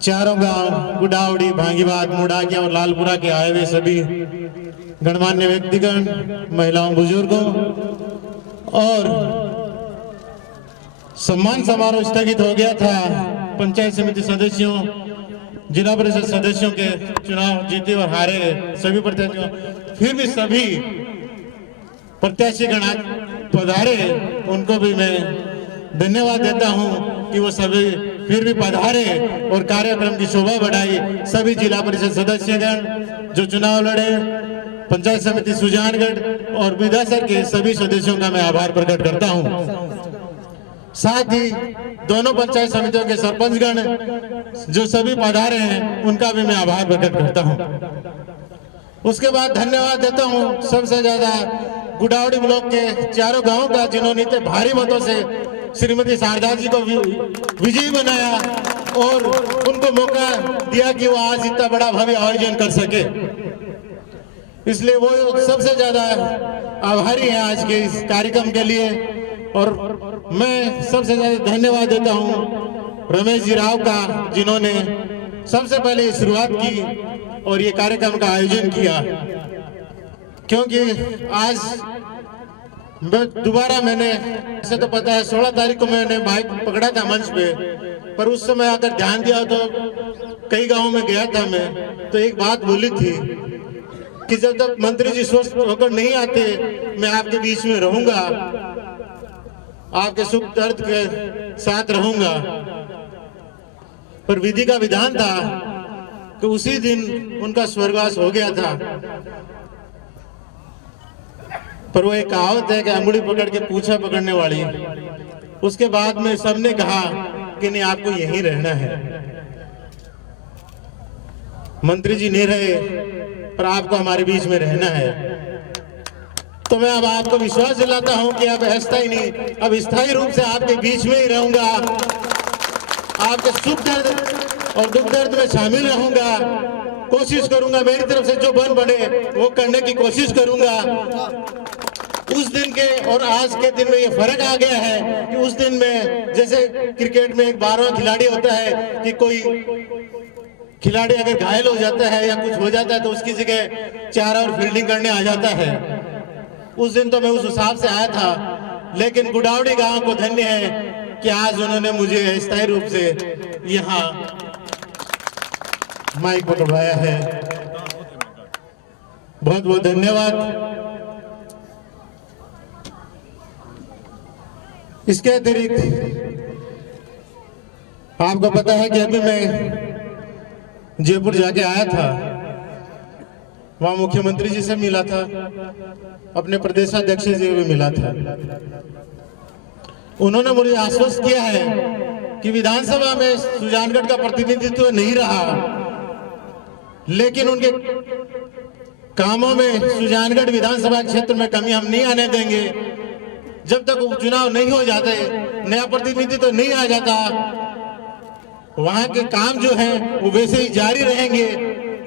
चारों गांव गुडावड़ी, भांगीवाद, मुडाकिया और लालपुरा के आए हुए सभी गणमान्य व्यक्तिगण, महिलाओं, बुजुर्गों, और सम्मान समारोह स्थगित हो गया था। पंचायत समिति सदस्यों, जिला परिषद सदस्यों के चुनाव जीते और हारे सभी प्रत्याशियों, फिर भी सभी प्रत्याशी गण पधारे, उनको भी मैं धन्यवाद देता हूं कि वो सभी फिर भी पधारे और कार्यक्रम की शोभा बढ़ाई। सभी जिला परिषद सदस्यगण जो चुनाव लड़े, पंचायत समिति सुजानगढ़ और विधानसभा के सभी सदस्यों का मैं आभार प्रकट करता हूं। साथ ही दोनों पंचायत समितियों के सरपंचगण जो सभी पधारे हैं, उनका भी मैं आभार प्रकट करता हूं। उसके बाद धन्यवाद देता हूं सबसे ज्यादा गुडावड़ी ब्लॉक के चारों गांवों का, जिन्होंने इतने भारी मतों से श्रीमती शारदा जी को विजयी बनाया और उनको मौका दिया कि वो आज इतना बड़ा भव्य आयोजन कर सके। इसलिए वो सबसे ज्यादा आभारी हैं आज के इस कार्यक्रम के लिए। और मैं सबसे ज्यादा धन्यवाद देता हूं रमेश जी राव का, जिन्होंने सबसे पहले शुरुआत की और ये कार्यक्रम का आयोजन किया। क्योंकि आज दोबारा मैंने, ऐसे तो पता है 16 तारीख को मैंने माइक पकड़ा था मंच पे, पर उस समय अगर ध्यान दिया तो कई गांवों में गया था मैं, तो एक बात बोली थी कि जब तक मंत्री जी स्वस्थ होकर नहीं आते मैं आपके बीच में रहूंगा, आपके सुख दर्द के साथ रहूंगा। पर विधि का विधान था कि उसी दिन उनका स्वर्गवास हो गया था। पर वो एक कहावत है कि अंगुली पकड़ के पूछा पकड़ने वाली। उसके बाद में सबने कहा कि नहीं, आपको यहीं रहना है। मंत्री जी नहीं रहे, पर आपको हमारे बीच में रहना है। तो मैं अब आपको विश्वास दिलाता हूं कि अब अस्थायी नहीं, अब स्थायी रूप से आपके बीच में ही रहूंगा। आपके सुख दर्द और दुख दर्द में शामिल रहूंगा। कोशिश करूंगा, मेरी तरफ से जो बन बने वो करने की कोशिश करूंगा। उस दिन के और आज के दिन में ये फर्क आ गया है कि उस दिन में जैसे क्रिकेट में एक 12वां खिलाड़ी होता है कि कोई खिलाड़ी अगर घायल हो जाता है या कुछ हो जाता है तो उसकी जगह 4 और फील्डिंग करने आ जाता है। उस दिन तो मैं उस हिसाब से आया था, लेकिन गुडावड़ी गांव को धन्य है कि आज उन्होंने मुझे स्थायी रूप से यहाँ माइक पर बुलाया है। बहुत बहुत धन्यवाद। इसके अतिरिक्त आपको पता है कि अभी मैं जयपुर जाके आया था, वहां मुख्यमंत्री जी से मिला था, अपने प्रदेशाध्यक्ष जी से भी मिला था। उन्होंने मुझे आश्वस्त किया है कि विधानसभा में सुजानगढ़ का प्रतिनिधित्व नहीं रहा, लेकिन उनके कामों में सुजानगढ़ विधानसभा क्षेत्र में कमी हम नहीं आने देंगे। जब तक उपचुनाव नहीं हो जाते, नया प्रतिनिधित्व नहीं आ जाता, वहां के काम जो है वो वैसे ही जारी रहेंगे।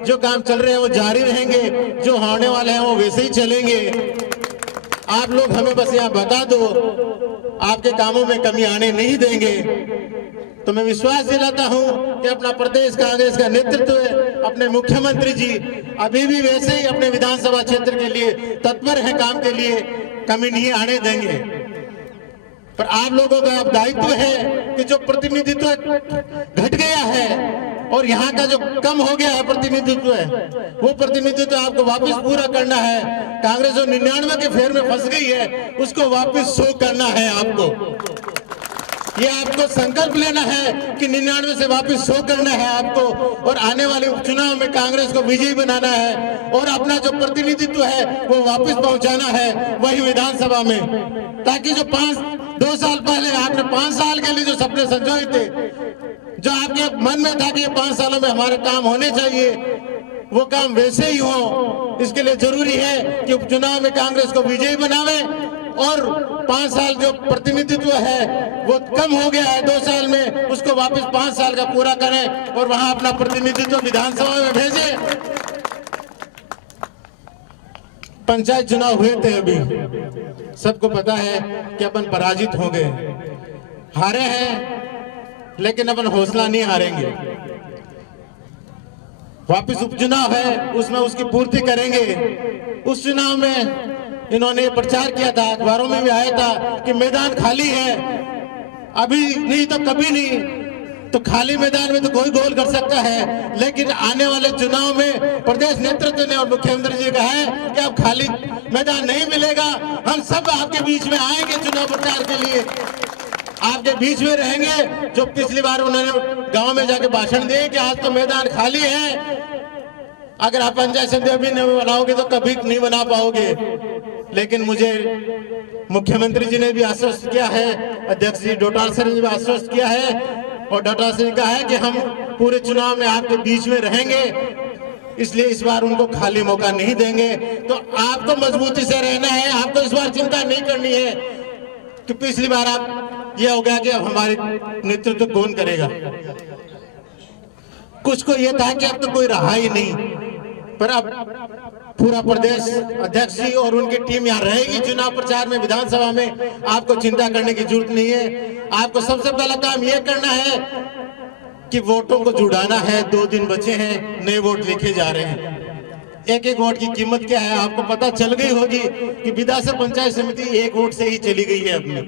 जो काम चल रहे हैं वो जारी रहेंगे, जो होने वाले हैं वो वैसे ही चलेंगे। आप लोग हमें बस यहाँ बता दो, आपके कामों में कमी आने नहीं देंगे। तो मैं विश्वास दिलाता हूं कि अपना प्रदेश कांग्रेस का नेतृत्व है, अपने मुख्यमंत्री जी अभी भी वैसे ही अपने विधानसभा क्षेत्र के लिए तत्पर है, काम के लिए कमी नहीं आने देंगे। पर आप लोगों का अब दायित्व है कि जो प्रतिनिधित्व घट गया है और यहाँ का जो कम हो गया है प्रतिनिधित्व है, वो प्रतिनिधित्व आपको वापस पूरा करना है। कांग्रेस जो 99 के फेर में फंस गई है उसको वापस शो करना है। आपको ये आपको संकल्प लेना है कि 99 से वापस शो करना है आपको, और आने वाले उपचुनाव में कांग्रेस को विजयी बनाना है और अपना जो प्रतिनिधित्व है वो वापस पहुंचाना है वही विधानसभा में, ताकि जो 2 साल पहले आपने 5 साल के लिए जो सपने संजोए थे, जो आपके मन में था कि 5 सालों में हमारे काम होने चाहिए, वो काम वैसे ही हो। इसके लिए जरूरी है कि उपचुनाव में कांग्रेस को विजयी बनावे और 5 साल जो प्रतिनिधित्व है वो कम हो गया है 2 साल में, उसको वापस 5 साल का पूरा करें और वहां अपना प्रतिनिधित्व विधानसभा में भेजें। पंचायत चुनाव हुए थे, अभी सबको पता है कि अपन पराजित हो गए, हारे हैं, लेकिन अपन हौसला नहीं हारेंगे। वापस उपचुनाव है, उसमें उसकी पूर्ति करेंगे। उस चुनाव में इन्होंने प्रचार किया था, अखबारों में भी आया था कि मैदान खाली है, अभी नहीं तो कभी नहीं। तो खाली मैदान में तो कोई गोल कर सकता है, लेकिन आने वाले चुनाव में प्रदेश नेतृत्व ने और मुख्यमंत्री जी कहा है कि अब खाली मैदान नहीं मिलेगा। हम सब आपके बीच में आएंगे, चुनाव प्रचार के लिए आपके बीच में रहेंगे। जो पिछली बार उन्होंने गांव में जाके भाषण दिए कि आज तो मैदान खाली है, अगर आप पंचायत समिति अभी नहीं बनाओगे तो कभी नहीं बना पाओगे। लेकिन मुझे मुख्यमंत्री जी ने भी आश्वस्त किया है, अध्यक्ष जी डोटाल सर ने भी आश्वस्त किया है, और डोटाल सर ने कहा है कि हम पूरे चुनाव में आपके बीच में रहेंगे, इसलिए इस बार उनको खाली मौका नहीं देंगे। तो आपको मजबूती से रहना है, आपको इस बार चिंता नहीं करनी है कि पिछली बार आप ये हो गया कि अब हमारे नेतृत्व कौन करेगा। कुछ को ये था कि अब तो कोई रहा ही नहीं, पर अब पूरा प्रदेश अध्यक्ष जी और उनकी टीम यहाँ रहेगी चुनाव प्रचार में, विधानसभा में। आपको चिंता करने की जरूरत नहीं है। आपको सबसे पहला काम ये करना है कि वोटों को जुड़ाना है। 2 दिन बचे हैं, नए वोट लिखे जा रहे हैं। एक एक वोट की कीमत क्या है आपको पता चल गई होगी कि विधानसभा पंचायत समिति 1 वोट से ही चली गई है अपनी।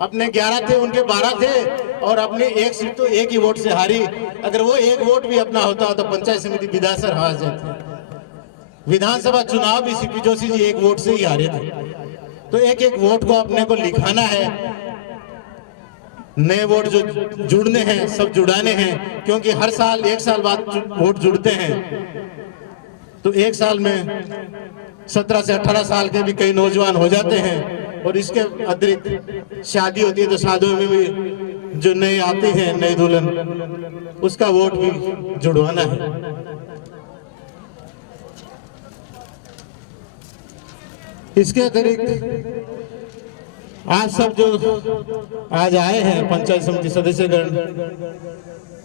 अपने 11 थे, उनके 12 थे और अपनी एक सीट तो एक ही वोट से हारी। अगर वो एक वोट भी अपना होता तो पंचायत समिति विधासर हार जाते। विधानसभा चुनाव भी सीपी जोशी जी एक वोट से ही हारे थे। तो एक एक वोट को अपने को लिखाना है, नए वोट जो जुड़ने हैं सब जुड़ाने हैं, क्योंकि हर साल 1 साल बाद वोट जुड़ते हैं। तो 1 साल में 17 से 18 साल के भी कई नौजवान हो जाते हैं और इसके अतिरिक्त शादी होती है तो शादियों में भी जो नए आते हैं, नए दुल्हन, उसका वोट भी जुड़वाना है। इसके अतिरिक्त आप सब जो आज आए हैं, पंचायत समिति सदस्यगण,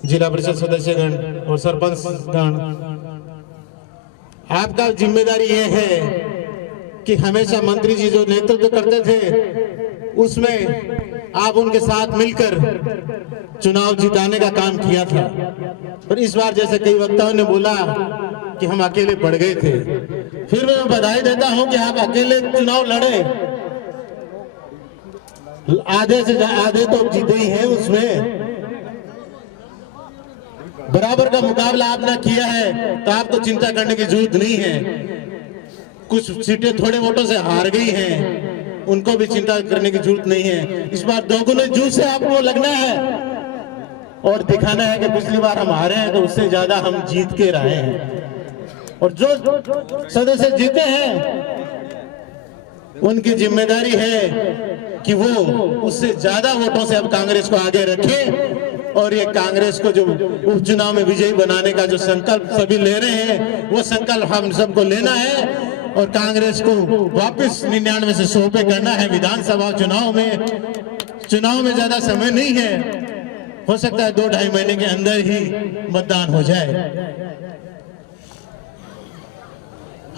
जिला परिषद सदस्यगण और सरपंचगण, आपका जिम्मेदारी ये है कि हमेशा मंत्री जी जो नेतृत्व करते थे उसमें आप उनके साथ मिलकर चुनाव जिताने का काम किया था। और इस बार जैसे कई वक्ताओं ने बोला कि हम अकेले पड़ गए थे, फिर मैं बधाई देता हूं कि आप अकेले चुनाव लड़े, आधे से आधे तो जीते ही हैं, उसमें बराबर का मुकाबला आपने किया है तो आपको चिंता करने की जरूरत नहीं है। कुछ सीटें थोड़े वोटों से हार गई हैं, उनको भी चिंता करने की जरूरत नहीं है। इस बार दोगुने जूझ से आपको लगना है और दिखाना है कि पिछली बार हम हारे हैं तो उससे ज्यादा हम जीत के रहे हैं। और जो सदस्य जीते हैं उनकी जिम्मेदारी है कि वो उससे ज्यादा वोटों से अब कांग्रेस को आगे रखें और ये कांग्रेस को जो उपचुनाव में विजयी बनाने का जो संकल्प सभी ले रहे हैं वो संकल्प हम सबको लेना है और कांग्रेस को वापस 99 से 100 पे करना है। विधानसभा चुनाव में ज्यादा समय नहीं है, हो सकता है 2-2.5 महीने के अंदर ही मतदान हो जाए।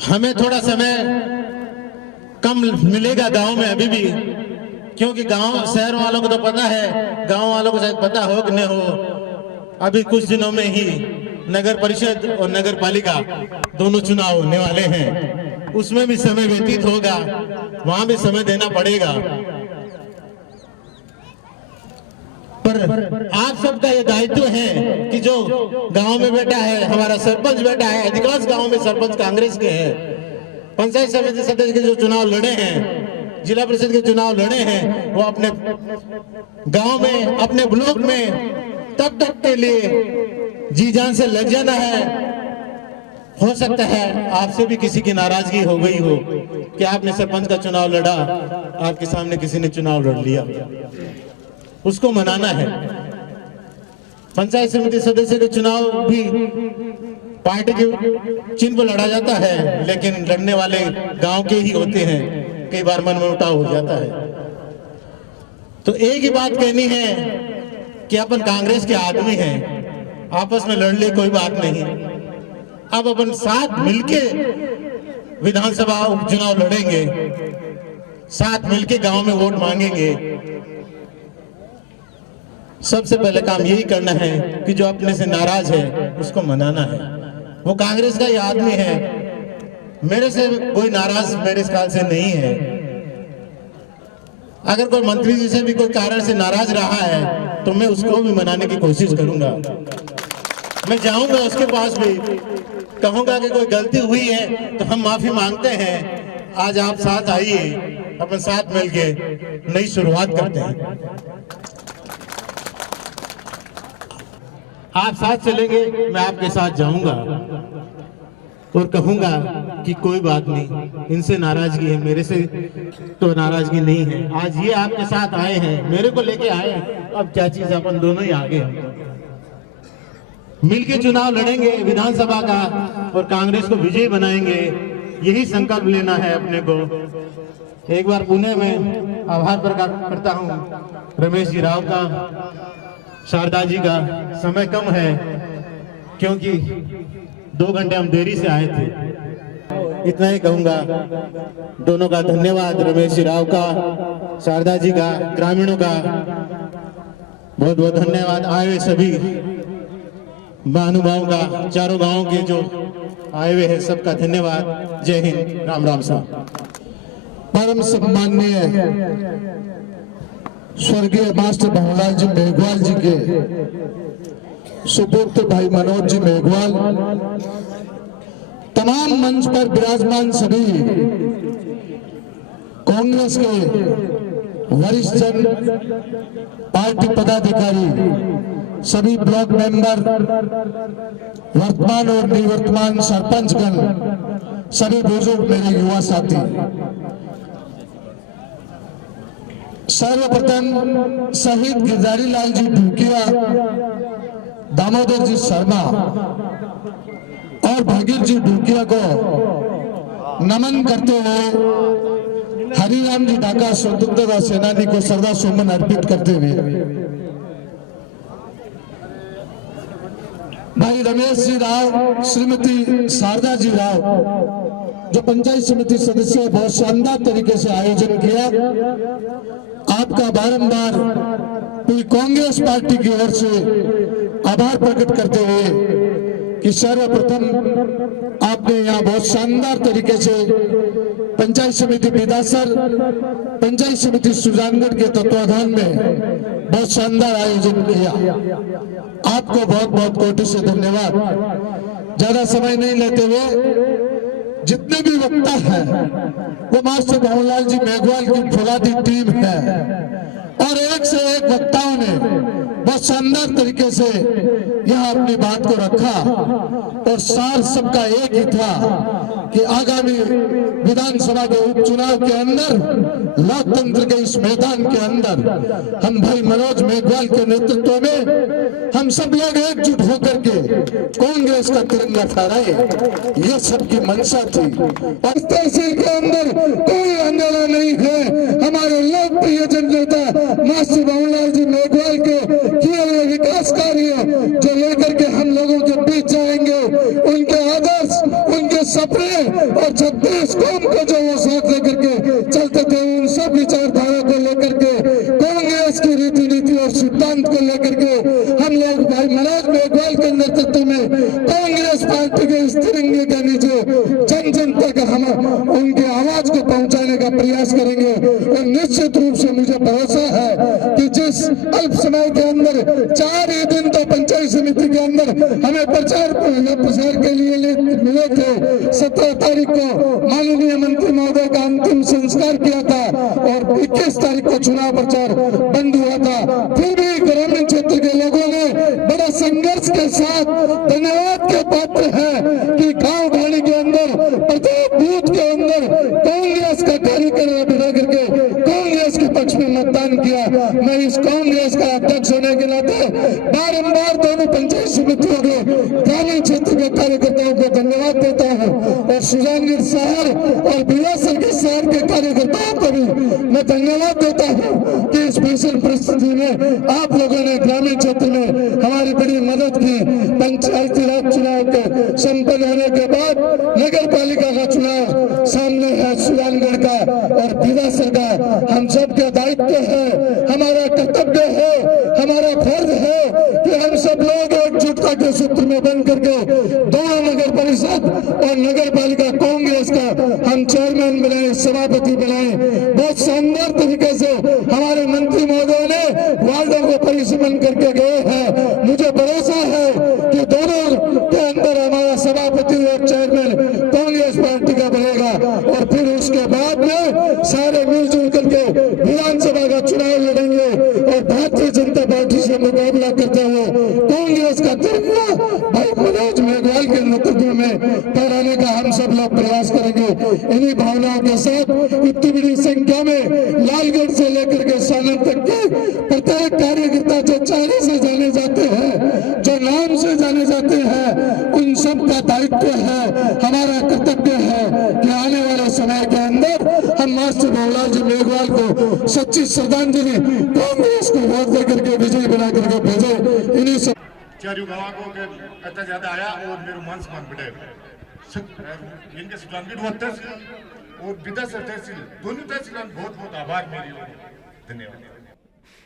हमें थोड़ा समय कम मिलेगा गांव में अभी भी, क्योंकि गांव शहर वालों को तो पता है, गांव वालों को शायद पता हो कि नहीं हो, अभी कुछ दिनों में ही नगर परिषद और नगर पालिका दोनों चुनाव होने वाले हैं, उसमें भी समय व्यतीत होगा, वहां भी समय देना पड़ेगा। पर आप सबका ये दायित्व है कि जो गांव में बैठा है, हमारा सरपंच बैठा है, अधिकांश गांव में सरपंच कांग्रेस के हैं, पंचायत समिति सदस्य के जो चुनाव लड़े हैं, जिला परिषद के चुनाव लड़े हैं, वो अपने गांव में, अपने ब्लॉक में तब तक के लिए जी जान से लग जाना है। हो सकता है आपसे भी किसी की नाराजगी हो गई हो कि आपने सरपंच का चुनाव लड़ा, आपके सामने किसी ने चुनाव लड़ लिया, उसको मनाना है। पंचायत समिति सदस्य के चुनाव भी पार्टी के चिन्ह पर लड़ा जाता है, लेकिन लड़ने वाले गांव के ही होते हैं, कई बार मनमुटाव हो जाता है। तो एक ही बात कहनी है कि अपन कांग्रेस के आदमी हैं, आपस में लड़ ले कोई बात नहीं, अब अपन साथ मिलके विधानसभा उपचुनाव लड़ेंगे, साथ मिलके गांव में वोट मांगेंगे। सबसे पहले काम यही करना है कि जो अपने से नाराज है उसको मनाना है। वो कांग्रेस का ही आदमी है, मेरे से कोई नाराज मेरे ख्याल से नहीं है। अगर कोई मंत्री जी से भी कोई कारण से नाराज रहा है तो मैं उसको भी मनाने की कोशिश करूंगा। मैं जाऊंगा उसके पास भी, कहूंगा कि कोई गलती हुई है तो हम माफी मांगते हैं, आज आप साथ आइए, अपन साथ मिलके नई शुरुआत करते हैं। आप साथ चलेंगे, मैं आपके साथ जाऊंगा और कहूंगा कि कोई बात नहीं, इनसे नाराजगी है, मेरे से तो नाराजगी नहीं है। आज ये आपके साथ आए हैं, मेरे को लेके आए हैं, अब क्या चीज, अपन दोनों ही आगे हैं, मिलके चुनाव लड़ेंगे विधानसभा का और कांग्रेस को विजयी बनाएंगे। यही संकल्प लेना है अपने को। एक बार पुणे में आभार प्रकट करता हूँ रमेश जी राव का, शारदा जी का। समय कम है क्योंकि 2 घंटे हम देरी से आए थे। इतना ही कहूंगा, दोनों का धन्यवाद, रमेश जी राव का, शारदा जी का, ग्रामीणों का बहुत बहुत धन्यवाद। आए हुए सभी महानुभावों का, चारों गांवों के जो आए हुए हैं सबका धन्यवाद। जय हिंद, राम राम साहब। परम सम्माननीय स्वर्गीय मास्टर भवनलाल जी मेघवाल जी के सुपुत्र भाई मनोज जी मेघवाल, तमाम मंच पर विराजमान सभी कांग्रेस के वरिष्ठ जन, पार्टी पदाधिकारी, सभी ब्लॉक मेंबर, वर्तमान और निवर्तमान सरपंचगण, सभी बुजुर्ग मेरे युवा साथी, सर्वप्रथम शहीद गिरधारी लाल जी ढूकिया, दामोदर जी शर्मा और भागीर जी ढूकिया को नमन करते हुए हरिराम जी ढाका स्वतंत्रता सेनानी को श्रद्धा सुमन अर्पित करते हुए भाई रमेश जी राव, श्रीमती शारदा जी राव, जो पंचायत समिति सदस्य, बहुत शानदार तरीके से आयोजन किया। आपका बारंबार पूरी कांग्रेस पार्टी की ओर से आभार प्रकट करते हुए कि सर्वप्रथम आपने यहाँ बहुत शानदार तरीके से पंचायत समिति बिदासर, पंचायत समिति सुजानगढ़ के तत्वाधान में बहुत शानदार आयोजन किया। आपको बहुत बहुत कोटि से धन्यवाद। ज्यादा समय नहीं लेते हुए जितने भी वक्ता हैं वो मास्टर भवनलाल जी मेघवाल की फौलादी टीम है और एक से एक वक्ताओं ने बहुत शानदार तरीके से यहाँ अपनी बात को रखा और सार सबका एक ही था कि आगामी विधानसभा के उपचुनाव के अंदर, लोकतंत्र के इस मैदान के अंदर हम भाई मनोज मेघवाल के नेतृत्व में हम सब लोग एकजुट होकर के कांग्रेस का तिरंगा फहराए, ये सबकी मंशा थी। और तहसील के अंदर कोई आंदोलन नहीं है। हमारे लोकप्रिय जननेता मास्टर भवनलाल जी मेघवाल के किए हुए विकास कार्य जो लेकर के हम लोगों के बीच जाएंगे, उनके आदर्श, उनके सपने और 36 कौम को जो वो साथ लेकर के चलते थे, उन सब विचारधारा को लेकर के, कांग्रेस की रीति नीति और सिद्धांत को लेकर के हम लोग भाई मनोज मेघवाल के नेतृत्व में कांग्रेस पार्टी के इस तिरंगे के नीचे जन जन तक हम उनकी आवाज को पहुंचाने का प्रयास करेंगे। और निश्चित रूप से मुझे भरोसा है कि जिस अल्प समय के अंदर 4 ही दिन तो पंचायत समिति के अंदर हमें प्रचार प्रसार के लिए मिले थे। 17 तारीख को माननीय मंत्री महोदय का अंतिम संस्कार किया था और 21 तारीख को चुनाव प्रचार बंद हुआ था। फिर भी ग्रामीण क्षेत्र के लोगों ने बड़ा संघर्ष के साथ धन्यवाद के पात्र है कि गांव ढाणी के अंदर प्रत्येक बूथ के अंदर कांग्रेस का कार्यकर्ता बिठा करके कांग्रेस के पक्ष में मतदान किया। मैं इस कांग्रेस का अध्यक्ष होने के नाते बारंबार दोनों पंचायत समितियों के ग्रामीण क्षेत्र के कार्यकर्ताओं को धन्यवाद देता हूँ और सुजानगढ़ शहर और बिलासर के शहर के कार्यकर्ताओं को भी मैं धन्यवाद देता हूँ कि इस भीषण परिस्थिति में आप लोगों ने ग्रामीण क्षेत्र में हमारी बड़ी मदद की। पंचायती राज चुनाव के संपन्न होने के बाद नगर पालिका का चुनाव सामने है, सुजानगढ़ का और बिलासर का। हम सबका दायित्व है, हमारा कर्तव्य है, हमारा फर्ज है कि हम सब लोग एकजुटता के सूत्र में बन करके दोनों नगर परिषद और नगर पालिका कांग्रेस का हम चेयरमैन बनाए, सभापति बनाए। बहुत शानदार तरीके से हमारे मंत्री महोदय ने वार्डों को परिसीमन करके गए हैं। मुझे भरोसा है कि दोनों के अंदर हमारा सभापति और चेयरमैन कांग्रेस पार्टी का बनेगा और फिर उसके बाद में सारे मिलजुल करके विधानसभा का चुनाव लड़ेंगे और भारतीय जनता पार्टी से मुकाबला करते हुए कांग्रेस का तिरंगा भाई मनोज मेघवाल के नेतृत्व में फहराने का हम सब लोग प्रयास करेंगे। इन्हीं भावनाओं के साथ इतनी बड़ी संख्या में लालगढ़ से लेकर के सालन तक के प्रत्येक कार्यकर्ता जो चारे से जाने जाते हैं, जो नाम से जाने जाते हैं, उन सब का दायित्व है, हमारा कर्तव्य है कि आने वाले समय के अंदर हम मास्टर भवनलाल जी मेघवाल को सच्ची श्रद्धांजलि कांग्रेस को वोट देकर के विजयी बना करके भेजे। इन्हीं सब चारू गाँव को इतना ज्यादा आया और मेरे मन से मन बढ़े इनके सुजानगढ़ तहसील और बिदासर तहसील दोनों तहसील बहुत बहुत आभार मेरी। धन्यवाद।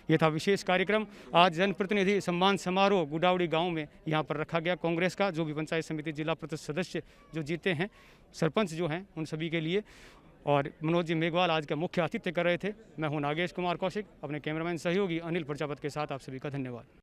ये था विशेष कार्यक्रम। आज जनप्रतिनिधि सम्मान समारोह गुडावड़ी गांव में यहाँ पर रखा गया। कांग्रेस का जो भी पंचायत समिति जिला परिषद सदस्य जो जीते हैं, सरपंच जो हैं, उन सभी के लिए और मनोज जी मेघवाल आज का मुख्य आतिथ्य कर रहे थे। मैं हूं नागेश कुमार कौशिक, अपने कैमरामैन सहयोगी अनिल प्रजापत के साथ आप सभी का धन्यवाद।